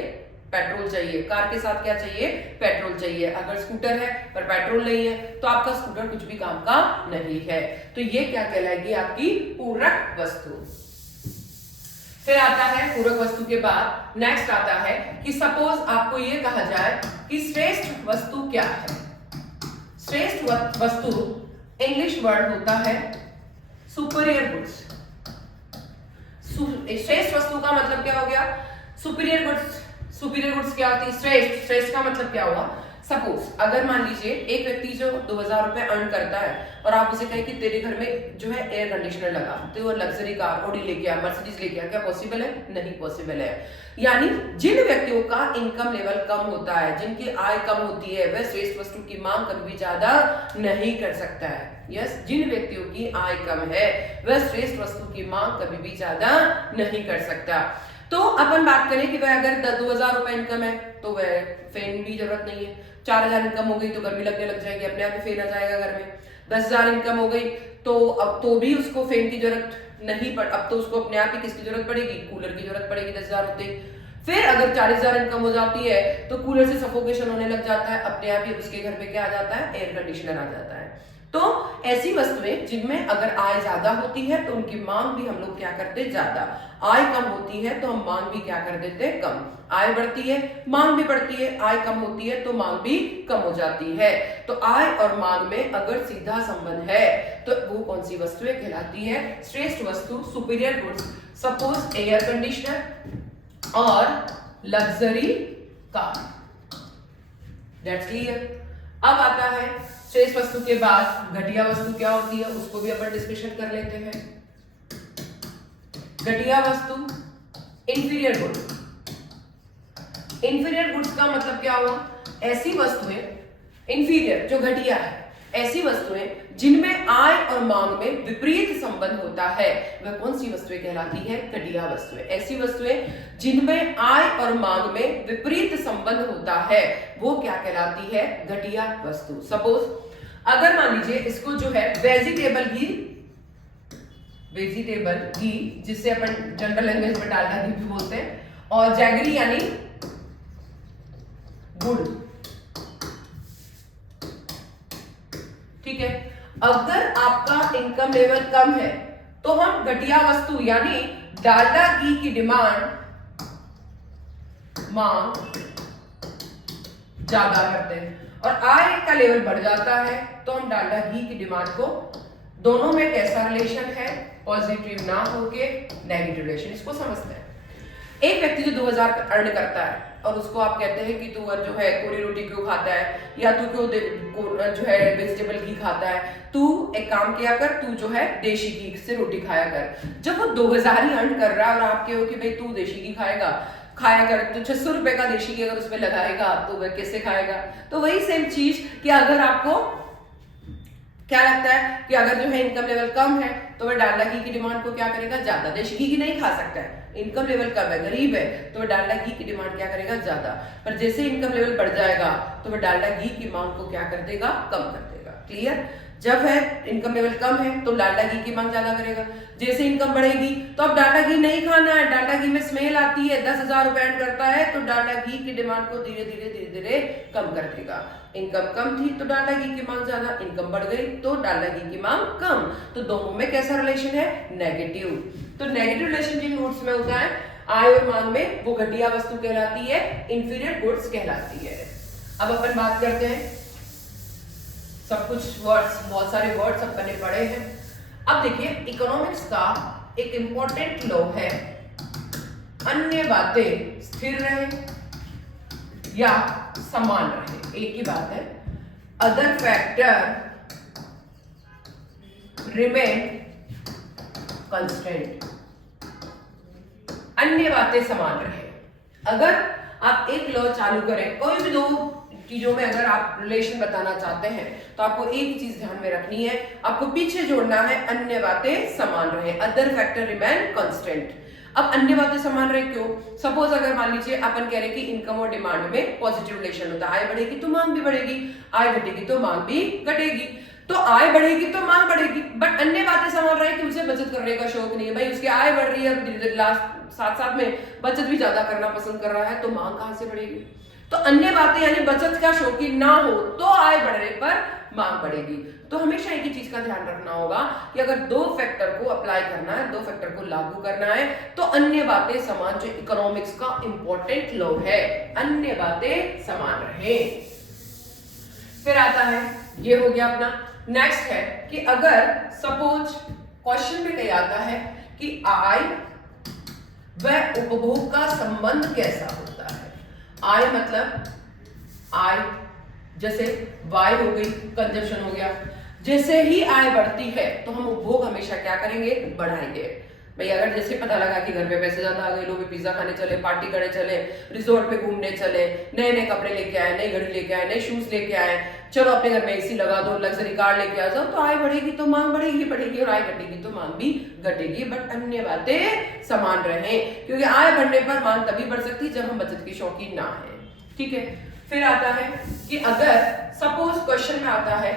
पेट्रोल चाहिए। कार के साथ क्या चाहिए? पेट्रोल चाहिए। अगर स्कूटर है पर पेट्रोल नहीं है तो आपका स्कूटर कुछ भी काम का नहीं है। तो ये क्या कहलाएगी? आपकी पूरक वस्तु। फिर आता है पूरक वस्तु के बाद नेक्स्ट आता है कि सपोज आपको ये कहा जाए कि श्रेष्ठ वस्तु क्या है। श्रेष्ठ वस्तु इंग्लिश वर्ड होता है सुपीरियर गुड्स। श्रेष्ठ वस्तु का मतलब क्या हो गया? Superior goods. सुपीरियर गुड्स क्या होती है? श्रेष्ठ। श्रेष्ठ का मतलब क्या हुआ? सपोज अगर मान लीजिए एक व्यक्ति जो 2000 रुपए अर्न करता है और आप उसे कहे कि तेरे घर में जो है एयर कंडीशनर लगा, तो वो लग्जरी कार ऑडी लेके आ, मर्सिडीज लेके आ, क्या पॉसिबल है? नहीं पॉसिबल है। यानी जिन व्यक्तियों का इनकम लेवल कम होता है, जिनकी आय कम होती है, वह श्रेष्ठ वस्तु की मांग कभी भी ज्यादा नहीं कर सकता है। यस, जिन व्यक्तियों की आय कम है वह श्रेष्ठ वस्तु की मांग कभी भी ज्यादा नहीं कर सकता। तो अपन बात करें कि वह अगर 2000 रुपए इनकम है तो वह फैन की जरूरत नहीं है। 4000 इनकम हो गई तो गर्मी लगने लग जाएगी, अपने आप ही फैन आ जाएगा घर में। 10,000 इनकम हो गई तो अब तो भी उसको फैन की जरूरत नहीं पड़, अब तो उसको अपने आप ही किसकी जरूरत पड़ेगी? कूलर की जरूरत पड़ेगी 10,000 होते। फिर अगर 40,000 इनकम हो जाती है तो कूलर से सफोकेशन होने लग जाता है, अपने आप ही उसके घर पे क्या आ जाता है? एयर कंडीशनर आ जाता है। तो ऐसी वस्तुएं जिनमें अगर आय ज्यादा होती है तो उनकी मांग भी हम लोग क्या करते? ज्यादा। आय कम होती है तो हम मांग भी क्या कर देते? कम। आय बढ़ती है, मांग भी बढ़ती है, आय कम होती है तो मांग भी कम हो जाती है। तो आय और मांग में अगर सीधा संबंध है तो वो कौन सी वस्तुएं कहलाती है? श्रेष्ठ वस्तु, superior goods. Suppose air conditioner और लग्जरी कार। That's clear. अब आता है श्रेष्ठ वस्तु के बाद घटिया वस्तु क्या होती है, उसको भी अपन डिस्कशन कर लेते हैं। घटिया वस्तु इंफीरियर गुड। इंफीरियर गुड्स का मतलब क्या हुआ? ऐसी वस्तुएं, इंफीरियर जो घटिया है, ऐसी वस्तुएं जिनमें आय और मांग में विपरीत संबंध होता है, वह कौन सी वस्तुएं कहलाती है? घटिया वस्तुएं। ऐसी वस्तुएं जिनमें आय और मांग में विपरीत संबंध होता है वो क्या कहलाती है? घटिया वस्तु। सपोज अगर मान लीजिए इसको जो है वेजिटेबल घी जिससे अपन जनरल लैंग्वेज में डालडा घी भी बोलते हैं, और जैगरी यानी गुड़। ठीक है, अगर आपका इनकम लेवल कम है तो हम घटिया वस्तु यानी डालडा घी की मांग ज्यादा करते हैं, और आय का लेवल बढ़ जाता है तो हम डालडा घी की डिमांड को, दोनों में कैसा रिलेशन है? पॉजिटिव ना होके नेगेटिव रिलेशन। इसको समझते हैं। एक व्यक्ति जो 2000 अर्न करता है और उसको आप कहते हैं कि तू जो है कोरी रोटी क्यों खाता है, या तू क्यों जो है वेजिटेबल घी खाता है, तू एक काम किया कर, तू जो है देशी घी से रोटी खाया कर। जब वो 2000 ही अर्न कर रहा है और आप कहो कि भाई तू देशी घी खाया कर, तो 600 रुपए का देशी घी अगर उसमें लगाएगा तो वह कैसे खाएगा? तो वही सेम चीज कि अगर आपको क्या लगता है कि अगर जो है इनकम लेवल कम है तो वह डालडा घी की डिमांड को क्या करेगा? ज्यादा। देशी घी की नहीं खा सकता है, इनकम लेवल कम है, गरीब है, तो वह डालडा घी की डिमांड क्या करेगा? ज्यादा। पर जैसे इनकम लेवल बढ़ जाएगा तो वह डालडा घी की मांग को क्या कर देगा? कम कर देगा। क्लियर? जब है इनकम लेवल कम है तो डालडा घी की मांग ज्यादा करेगा। जैसे इनकम बढ़ेगी तो अब डालडा घी नहीं खाना है, डालडा घी में स्मेल आती है, 10,000 रुपए अर्न करता है तो डालडा घी की डिमांड को धीरे धीरे कम कर देगा। इनकम कम थी तो डालडा घी की मांग ज्यादा, इनकम बढ़ गई तो डालडा घी की मांग कम। तो दोनों में कैसा रिलेशन है? नेगेटिव। तो नेगेटिव रिलेशन जिन गुड्स में होता है आय और मांग में, वो घटिया वस्तु कहलाती है, इंफीरियर गुड्स कहलाती है। अब अपन बात करते हैं, सब कुछ वर्ड्स, बहुत सारे वर्ड्स अपन ने पढ़े हैं। अब देखिए इकोनॉमिक्स का एक इंपॉर्टेंट लॉ है, अन्य बातें स्थिर रहे या समान रहे, एक ही बात है। Other factor remain constant. अन्य बातें समान रहे। अगर आप एक लॉ चालू करें, कोई भी दो चीजों में अगर आप रिलेशन बताना चाहते हैं तो आपको एक चीज ध्यान में रखनी है, आपको पीछे जोड़ना है अन्य बातें समान रहे, अदर फैक्टर रिमेन कांस्टेंट। अब अन्य बातें समान रहे क्यों? सपोज अगर मान लीजिए अपन कह रहे कि इनकम और डिमांड में पॉजिटिव रिलेशन होता है, आय बढ़ेगी तो मांग भी बढ़ेगी, आय घटेगी तो मांग भी घटेगी। तो आय बढ़ेगी तो मांग बढ़ेगी, बट अन्य बातें समान रहे कि उसे बचत करने का शौक नहीं है, भाई उसकी आय बढ़ रही है, साथ साथ में बचत भी ज्यादा करना पसंद कर रहा है, तो मांग कहां से बढ़ेगी? तो अन्य बातें यानी बचत का शौकीन ना हो तो आय बढ़ने पर मांग बढ़ेगी। तो हमेशा एक ही चीज का ध्यान रखना होगा कि अगर दो फैक्टर को अप्लाई करना है, दो फैक्टर को लागू करना है, तो अन्य बातें समान, जो इकोनॉमिक्स का इंपॉर्टेंट लॉ है, अन्य बातें समान रहे। फिर आता है, ये हो गया अपना। नेक्स्ट है कि अगर सपोज क्वेश्चन में कहीं आता है कि आय व उपभोग का संबंध कैसा होता है। आय मतलब आय, जैसे वाई हो गई, कंजप्शन हो गया। जैसे ही आय बढ़ती है तो हम उपभोग हमेशा क्या करेंगे, बढ़ाएंगे। भाई अगर जैसे पता लगा कि घर में पैसे ज्यादा आ गए, लोग पिज्जा खाने चले, पार्टी करने चले, रिजॉर्ट पे घूमने चले, नए नए कपड़े लेके आए, नई घड़ी लेके आए, नए शूज लेके आए, चलो अपने घर में एसी लगा दो, लग्जरी कार लेके आ जाओ, तो आय बढ़ेगी तो मांग बढ़ेगी और आय घटेगी तो मांग भी घटेगी। बट अन्य बातें समान रहे, क्योंकि आय बढ़ने पर मांग तभी बढ़ सकती है जब हम बचत के शौकीन ना है। ठीक है। फिर आता है कि अगर सपोज क्वेश्चन में आता है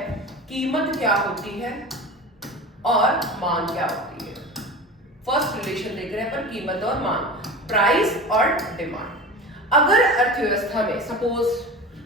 कीमत क्या होती है और मांग क्या होती है। फर्स्ट रिलेशन देख रहे हैं पर कीमत और मांग, प्राइस और डिमांड। अगर अर्थव्यवस्था में सपोज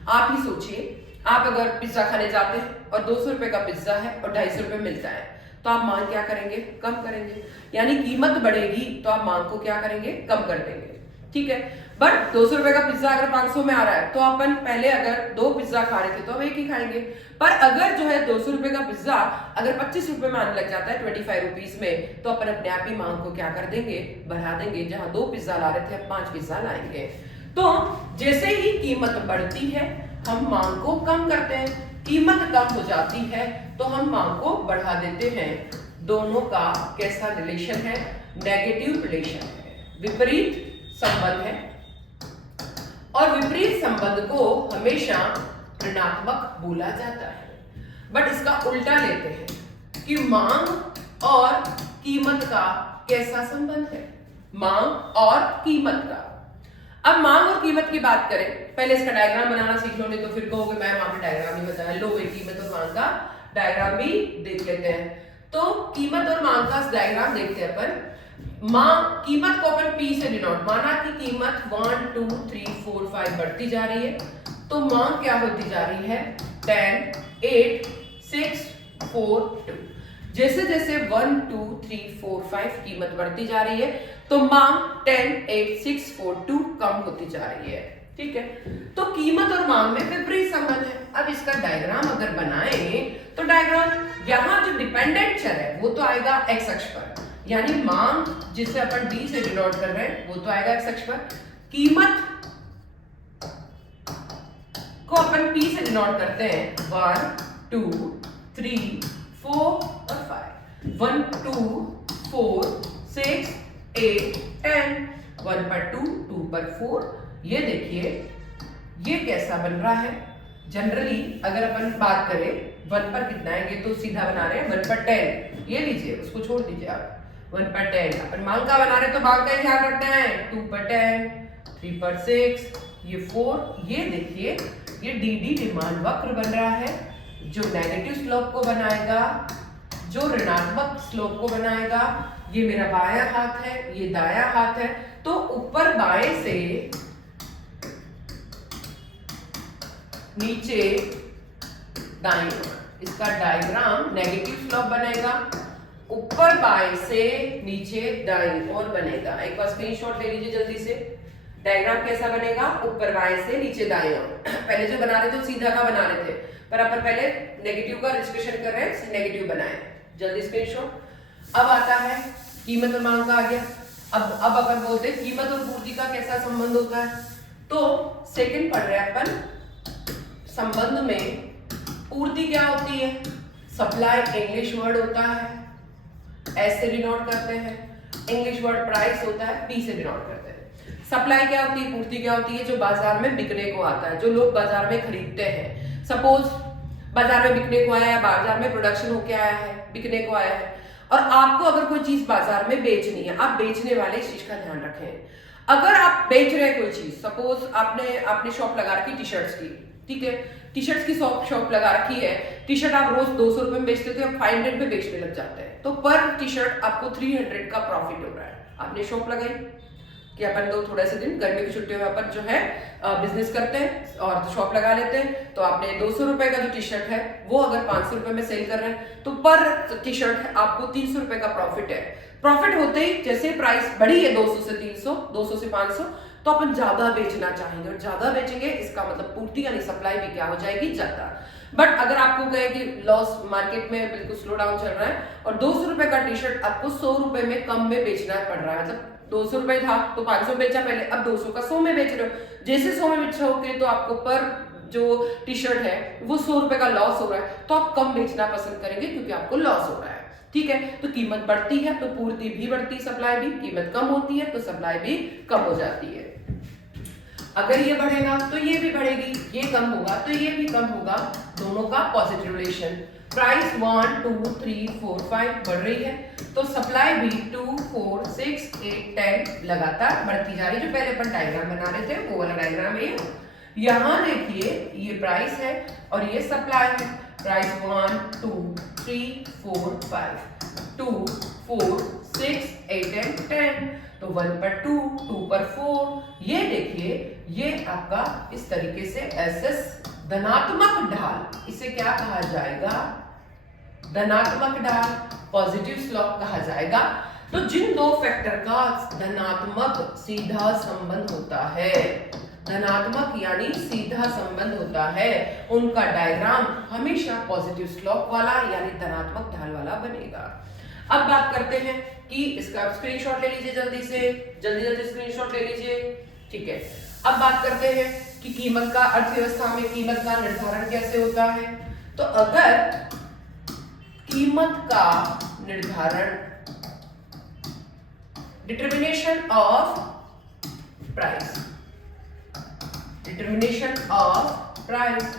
आप ही सोचिए, आप अगर पिज्जा खाने जाते हैं और 200 रुपए का पिज्जा है और 250 रुपए मिलता है, तो आप मांग क्या करेंगे, कम करेंगे। यानी कीमत बढ़ेगी तो आप मांग को क्या करेंगे, कम कर देंगे। ठीक है। बट 200 रुपए का पिज्जा अगर 500 में आ रहा है तो अपन पहले अगर 2 पिज्जा खा रहे थे तो अब एक ही खाएंगे। पर अगर जो है 200 रुपए का पिज्जा अगर 25 रुपए में आने लग जाता है, 25 रुपीज में, तो अपन अपने आप ही मांग को क्या कर देंगे, बढ़ा देंगे। जहां 2 पिज्जा ला रहे थे अब 5 पिज्जा लाएंगे। तो जैसे ही कीमत बढ़ती है हम मांग को कम करते हैं, कीमत कम हो जाती है तो हम मांग को बढ़ा देते हैं। दोनों का कैसा रिलेशन है, नेगेटिव रिलेशन है, विपरीत संबंध है। और विपरीत संबंध को हमेशा ऋणात्मक बोला जाता है। बट इसका उल्टा लेते हैं कि मांग और कीमत का कैसा संबंध है, मांग और कीमत का। अब मांग और कीमत की बात करें, पहले इसका डायग्राम बनाना सीख लो, नहीं तो फिर कहोगे मैम आपने डायग्राम नहीं बताया। लो भाई कीमत और मांग का डायग्राम भी देख लेते हैं। तो कीमत और मांग का डायग्राम देखते हैं अपन। कीमत को अपन P से डिनोट, माना कि कीमत 1 2 3 4 5 बढ़ती जा रही है, तो मांग क्या होती जा रही है, 10 8 6 4 2। जैसे जैसे 1 2 3 4 5 कीमत बढ़ती जा रही है तो मांग 10 8 6 4 2 कम होती जा रही है। ठीक है। तो कीमत और मांग में विपरीत संबंध है। अब इसका डायग्राम अगर बनाए तो डायग्राम, यहां जो डिपेंडेंट चर है वो तो आएगा एक्स अक्ष पर, यानी मांग जिसे अपन डी से डिनोट कर रहे हैं वो तो आएगा एक्स अक्ष पर। कीमत को अपन पी से डिनोट करते हैं 1 2 3 4 और 5। 1 2 4 6 8 10, 1 पर 2 2 पर 4। ये देखिए ये कैसा बन रहा है। जनरली अगर अपन बात करें 1 पर कितना है, ये तो सीधा बना रहे हैं 1 पर 10, ये लीजिए उसको छोड़ दीजिए आप। 1 पर 10 अपन मांग का बना रहे तो मांग का ही ध्यान रखना है। 2 पर 10, 3 पर 6, ये 4। ये देखिए ये डी डिमांड वक्र बन रहा है, जो नेगेटिव स्लोप को बनाएगा, जो ऋणात्मक स्लोप को बनाएगा। ये मेरा बायां हाथ है, ये दायां हाथ है, तो ऊपर बाएं से नीचे दाईं ओर इसका डायग्राम नेगेटिव स्लोप बनेगा, ऊपर बाएं से नीचे दाईं ओर बनेगा। एक बार स्क्रीनशॉट ले लीजिए जल्दी से। डायग्राम कैसा बनेगा, ऊपर बाएं से नीचे दाईं ओर। पहले जो बना रहे थे सीधा का बना रहे थे, पर अपन पहले नेगेटिव का डिस्कशन कर रहे हैं, नेगेटिव बनाए। जल्दी स्क्रीनशॉट। अब आता है कीमत और मांग का आ गया। अब अपन बोलते हैं कीमत और पूर्ति का कैसा संबंध होता है। तो सेकंड पढ़ रहे हैं अपन, संबंध में पूर्ति क्या होती है, सप्लाई इंग्लिश वर्ड होता है, एस से डिनोट करते हैं। इंग्लिश वर्ड प्राइस होता है, पी से डिनोट करते हैं। सप्लाई क्या होती है, पूर्ति क्या होती है, जो बाजार में बिकने को आता है, जो लोग बाजार में खरीदते हैं। सपोज बाजार में बिकने को आया है, बाजार में प्रोडक्शन होके आया है, बिकने को आया है, और आपको अगर कोई चीज बाजार में बेचनी है, आप बेचने वाले इस चीज का ध्यान रखें। अगर आप बेच रहे हैं कोई चीज, सपोज आपने शॉप लगा रखी टी शर्ट्स की, ठीक है, टी शर्ट्स की शॉप लगा रखी है। टी शर्ट आप रोज 200 रुपए में बेचते थे, अब 500 पे बेचने लग जाते हैं, तो पर टी शर्ट आपको 300 का प्रॉफिट हो रहा है। आपने शॉप लगाई, कि अपन लोग थोड़े से दिन गर्मी की छुट्टियों में अपन जो है बिजनेस करते हैं और शॉप लगा लेते हैं। तो आपने 200 रुपए का जो टी शर्ट है वो अगर 500 रुपए में सेल कर रहे हैं तो पर टी शर्ट आपको 300 रुपए का प्रॉफिट है। प्रॉफिट होते ही जैसे प्राइस बढ़ी है 200 से 300, 200 से 500, तो अपन ज्यादा बेचना चाहेंगे और ज्यादा बेचेंगे इसका मतलब पूर्ति यानी सप्लाई भी क्या हो जाएगी, ज्यादा। बट अगर आपको कहे कि लॉस मार्केट में बिल्कुल स्लो डाउन चल रहा है और 200 रुपए का टी शर्ट आपको 100 रुपए में कम में बेचना पड़ रहा है, मतलब 200 रुपए था तो 500 बेचा पहले, अब 200 का 100 में बेच रहे हो। जैसे 100 में बेचोगे तो आपको पर जो टी शर्ट है वो 100 रुपए का लॉस हो रहा है, तो आप कम बेचना पसंद करेंगे क्योंकि आपको लॉस हो रहा है। ठीक है, तो कीमत बढ़ती है तो पूर्ति भी बढ़ती, सप्लाई भी, कीमत कम होती है तो सप्लाई भी कम हो जाती है। अगर ये बढ़ेगा तो ये भी बढ़ेगी, ये कम होगा तो ये भी कम होगा, दोनों का पॉजिटिव रिलेशन। प्राइस 1 2 3 4 5 बढ़ रही है तो सप्लाई भी 2 4 6 8 10 लगातार बढ़ती जा रही है। जो पहले अपन डायग्राम बना रहे थे वो वाला डायग्राम है। यहाँ देखिए ये प्राइस है और ये सप्लाई है। प्राइस 1 2 3 4 5 2 4 6 8 एंड 10, तो 1 पर 2 2 पर 4। ये देखिए ये आपका इस तरीके से एसएस धनात्मक ढाल, इसे क्या कहा जाएगा, धनात्मक ढाल, पॉजिटिव स्लोप कहा जाएगा। तो जिन दो फैक्टर का धनात्मक सीधा संबंध होता है, धनात्मक यानी सीधा संबंध होता है, उनका डायग्राम हमेशा पॉजिटिव स्लोप वाला यानी धनात्मक ढाल वाला बनेगा। अब बात करते हैं कि इसका स्क्रीनशॉट ले लीजिए, जल्दी स्क्रीनशॉट ले लीजिए। ठीक है, अब बात करते हैं कि कीमत का अर्थव्यवस्था में कीमत का निर्धारण कैसे होता है। तो अगर कीमत का निर्धारण, determination of price, determination of price,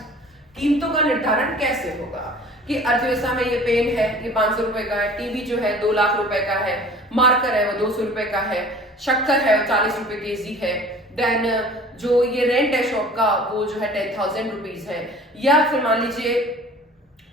कीमतों का निर्धारण कैसे होगा कि अर्थव्यवस्था में ये पेन है ये 500 रुपए का है, टीवी जो है 2 लाख रुपए का है, मार्कर है वो 200 रुपए का है, शक्कर है वो 40 रुपए केजी है, देन जो ये रेंट है शॉप का वो जो है 10,000 रुपीज है, या फिर मान लीजिए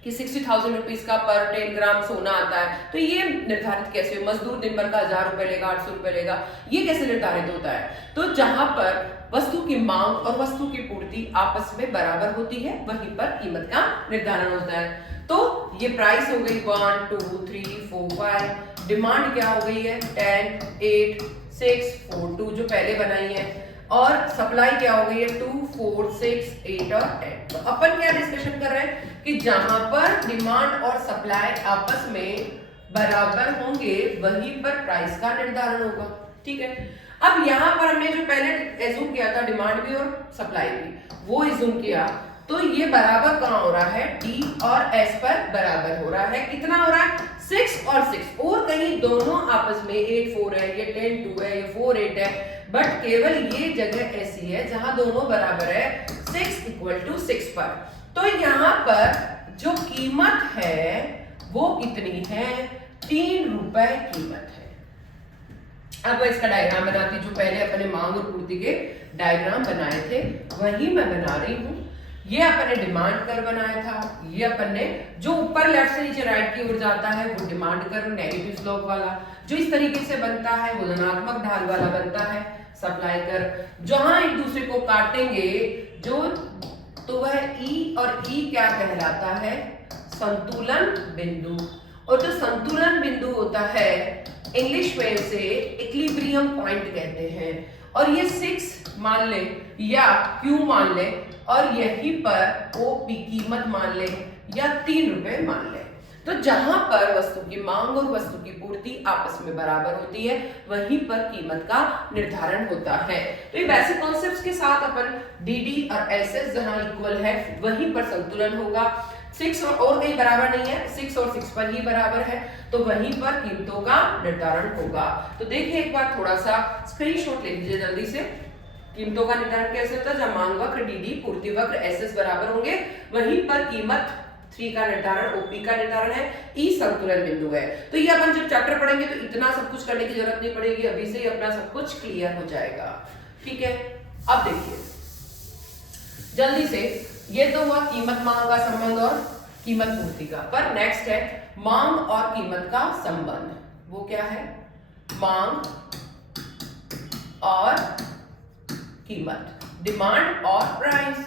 कि 60,000 रुपीज का पर 10 ग्राम सोना आता है। तो ये निर्धारित कैसे हो, मजदूर दिन भर का 1000 रुपए लेगा, 800 रुपए लेगा, ये कैसे निर्धारित होता है। तो जहां पर वस्तु की मांग और वस्तु की पूर्ति आपस में बराबर होती है वहीं पर कीमत का निर्धारण होता है। तो ये प्राइस हो गई 1 2 3 4 5, डिमांड क्या हो गई है 10 8 6 4 2 जो पहले बनाई है, और सप्लाई क्या हो गई है 2 4 6 8 और 10। तो अपन क्या डिस्कशन कर रहे हैं कि जहां पर डिमांड और सप्लाई आपस में बराबर होंगे वहीं पर प्राइस का निर्धारण होगा। ठीक है, अब यहां पर हमने जो पहले एज्यूम किया था डिमांड भी और सप्लाई भी, वो एज्यूम किया, तो ये बराबर कहां हो रहा है, डी और एस पर बराबर हो रहा है। कितना हो रहा है 6 और 6, और कहीं दोनों आपस में 8 4 है, ये 10 2 है, ये 4 8 है, बट केवल ये जगह ऐसी है जहां दोनों बराबर है 6 = 6 पर। तो यहां पर जो कीमत है वो कितनी है, 3 रुपए कीमत है। अब इसका डायग्राम बनाती हूं, जो पहले अपने मांग और पूर्ति के डायग्राम बनाए थे वही मैं बना रही हूं। ये अपन ने डिमांड कर्व बनाया था, ये अपन ने जो ऊपर लेफ्ट से नीचे राइट की ओर जाता है वो डिमांड कर्व नेगेटिव स्लोप वाला, जो इस तरीके से बनता है वो धनात्मक ढाल वाला बनता है सप्लाई कर्व। जहां एक दूसरे को काटेंगे जो, तो वह ई और ई क्या कहलाता है, संतुलन बिंदु। और जो संतुलन बिंदु होता है इंग्लिश में इसे इक्विलिब्रियम पॉइंट कहते हैं, और ये 6 मान ले या Q मान ले, और यहीं पर OP कीमत मान ले या 3 रुपए मान ले। तो जहां पर वस्तु की मांग और वस्तु की पूर्ति आपस में बराबर होती है वहीं पर कीमत का निर्धारण होता है। तो ये बेसिक कॉन्सेप्ट्स के साथ अपन DD और SS जहां इक्वल है वहीं पर संतुलन होगा। 6 और कहीं बराबर नहीं है, 6 और 6 पर ही बराबर है, तो वहीं पर कीमतों का निर्धारण होगा। तो देखिए एक बार थोड़ा सा स्क्रीनशॉट ले लीजिए जल्दी से। कीमतों का निर्धारण कैसे होता है, जब मांग वक्र DD पूर्ति वक्र SS बराबर होंगे वहीं पर कीमत 3 का निर्धारण, OP का निर्धारण है, E संतुलन बिंदु है। तो ये अपन जब चैप्टर पढ़ेंगे तो इतना सब कुछ करने की जरूरत नहीं पड़ेगी, अभी से ही अपना सब कुछ क्लियर हो जाएगा। ठीक है, अब देखिए जल्दी से, ये तो हुआ कीमत मांग का संबंध और कीमत पूर्ति का, पर नेक्स्ट है मांग और कीमत का संबंध। वो क्या है, मांग और कीमत, डिमांड और प्राइस।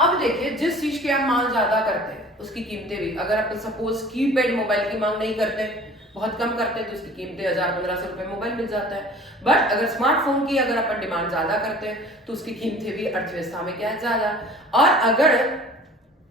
अब देखिए जिस चीज की आप मांग ज्यादा करते हैं उसकी कीमतें भी, अगर आप सपोज कीपैड मोबाइल की मांग नहीं करते, बहुत कम करते हैं, तो उसकी कीमतें 1000-1500 रुपए मोबाइल मिल जाता है। बट अगर स्मार्टफोन की अगर अपन डिमांड ज्यादा करते हैं तो उसकी कीमतें भी अर्थव्यवस्था में क्या है, ज्यादा। और अगर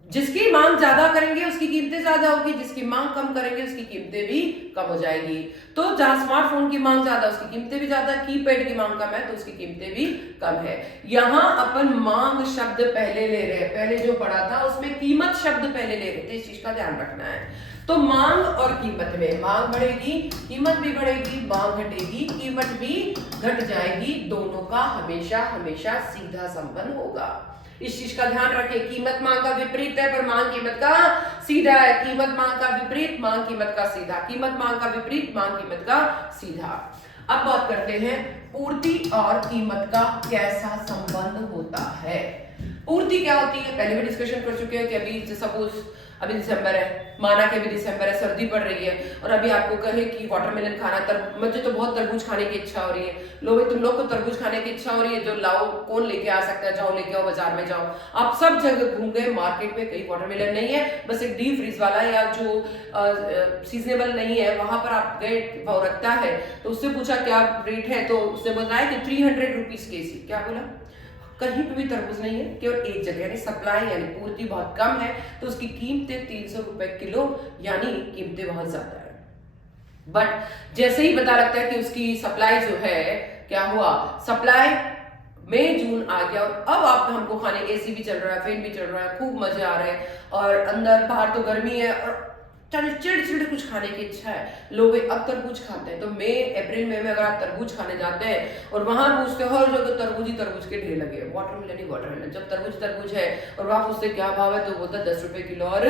जिसकी मांग ज्यादा करेंगे उसकी कीमतें ज्यादा होगी, जिसकी मांग कम करेंगे उसकी कीमतें भी कम हो जाएगी। तो जहां स्मार्टफोन की मांग ज्यादा उसकी कीमतें भी ज्यादा, कीपैड की मांग कम है तो उसकी कीमतें भी कम है। यहां अपन मांग शब्द पहले ले रहे हैं, पहले जो पढ़ा था उसमें कीमत शब्द पहले ले रहे थे, इस चीज का ध्यान रखना है। तो मांग और कीमत में मांग बढ़ेगी कीमत भी बढ़ेगी, मांग घटेगी कीमत भी घट जाएगी, दोनों का हमेशा हमेशा सीधा संबंध होगा। इस चीज का ध्यान रखें, कीमत मांग का विपरीत है पर मांग कीमत का सीधा है, कीमत मांग का विपरीत मांग कीमत का सीधा, कीमत मांग का विपरीत मांग कीमत का सीधा। अब बात करते हैं पूर्ति और कीमत का कैसा संबंध होता है। पूर्ति क्या होती है, पहले भी डिस्कशन कर चुके हैं कि अभी सपोज अभी दिसंबर है, माना कि अभी दिसंबर है, सर्दी पड़ रही है और अभी आपको कहे कि वाटरमेलन खाना, मुझे तो बहुत तरबूज खाने की इच्छा हो रही है। लो भाई तुम लोग को तरबूज खाने की इच्छा हो रही है, जो लाओ, कौन लेके आ सकता है, जाओ लेके आओ, बाजार में जाओ। आप सब जगह घूम गए, मार्केट में कहीं वाटरमेलन नहीं है, बस एक डीप फ्रीज वाला या जो सीजनेबल नहीं है वहां पर आप गए, वो रखता है, तो उससे पूछा क्या रेट है, तो उसने बताया कि 300 रुपीज केजी। क्या बोला, कहीं पे भी तरबूज नहीं है, केवल एक जगह, यानी सप्लाई यानी पूर्ति बहुत कम है, तो उसकी कीमतें 300 रुपए किलो, यानी कीमतें बहुत ज्यादा है। बट जैसे ही पता लगता है कि उसकी सप्लाई जो है, क्या हुआ, सप्लाई मई जून आ गया और अब आप हमको खाने, एसी भी चल रहा है, फैन भी चल रहा है, खूब मजे आ रहे हैं और अंदर बाहर तो गर्मी है और चिड़ कुछ खाने की इच्छा है, लोग अब तरबूज खाते हैं। तो मई अप्रैल में अगर आप तरबूज खाने जाते हैं और वहां पूछते हो, हर जगह तरबूज के ढेर लगे, वाटरमेलन ही वाटरमेलन, जब तरबूज है और वहां पूछते क्या भाव है, तो बोलता 10 रुपए किलो और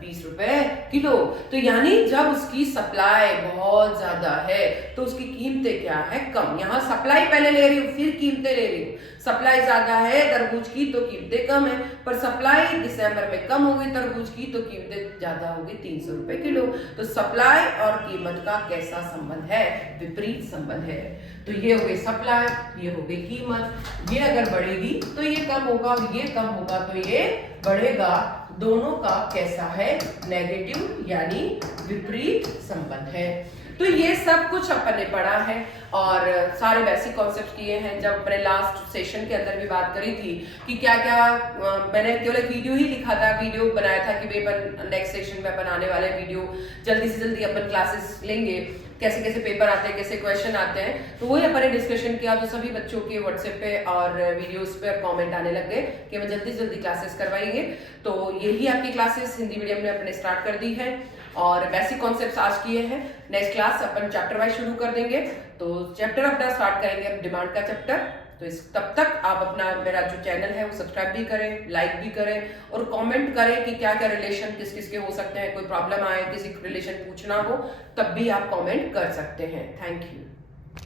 20 रुपए किलो। तो यानी जब उसकी सप्लाई बहुत ज्यादा है तो उसकी कीमतें क्या है, कम। यहाँ सप्लाई पहले ले रही हूँ फिर कीमतें ले रही हूँ, सप्लाई ज्यादा है तरबूज की तो कीमतें कम है, पर सप्लाई दिसंबर में कम हो गई तरबूज की तो कीमतें ज्यादा हो गई, 300 रुपए किलो। तो सप्लाई और कीमत का कैसा संबंध है, विपरीत संबंध है। तो ये हो गई सप्लाई, ये हो गई कीमत, ये अगर बढ़ेगी तो ये कम होगा और ये कम होगा तो ये बढ़ेगा, दोनों का कैसा है, नेगेटिव यानी विपरीत संबंध है। तो ये सब कुछ अपन ने पढ़ा है और सारे बेसिक कॉन्सेप्ट किए हैं। जब मैंने लास्ट सेशन के अंदर भी बात करी थी कि क्या क्या, मैंने केवल एक वीडियो ही लिखा था, वीडियो बनाया था कि भाई अपन नेक्स्ट सेशन में अपन आने वाले वीडियो जल्दी से जल्दी अपन क्लासेस लेंगे, कैसे कैसे पेपर आते हैं, कैसे क्वेश्चन आते हैं, तो वही अपन ने डिस्कशन किया। तो सभी बच्चों के व्हाट्सएप पे और वीडियोस पे कमेंट आने लग गए कि मैं जल्दी से जल्दी क्लासेस करवाएंगे। तो यही आपकी क्लासेस हिंदी मीडियम में अपने स्टार्ट कर दी है और बेसिक कॉन्सेप्ट्स आज किए हैं। नेक्स्ट क्लास अपन चैप्टर वाइज शुरू कर देंगे, तो चैप्टर अपना स्टार्ट करेंगे अब डिमांड का चैप्टर। तो इस तब तक आप अपना मेरा जो चैनल है वो सब्सक्राइब भी करें, लाइक भी करें और कमेंट करें कि क्या क्या रिलेशन किस किस के हो सकते हैं, कोई प्रॉब्लम आए, किसी रिलेशन पूछना हो तब भी आप कमेंट कर सकते हैं। Thank you.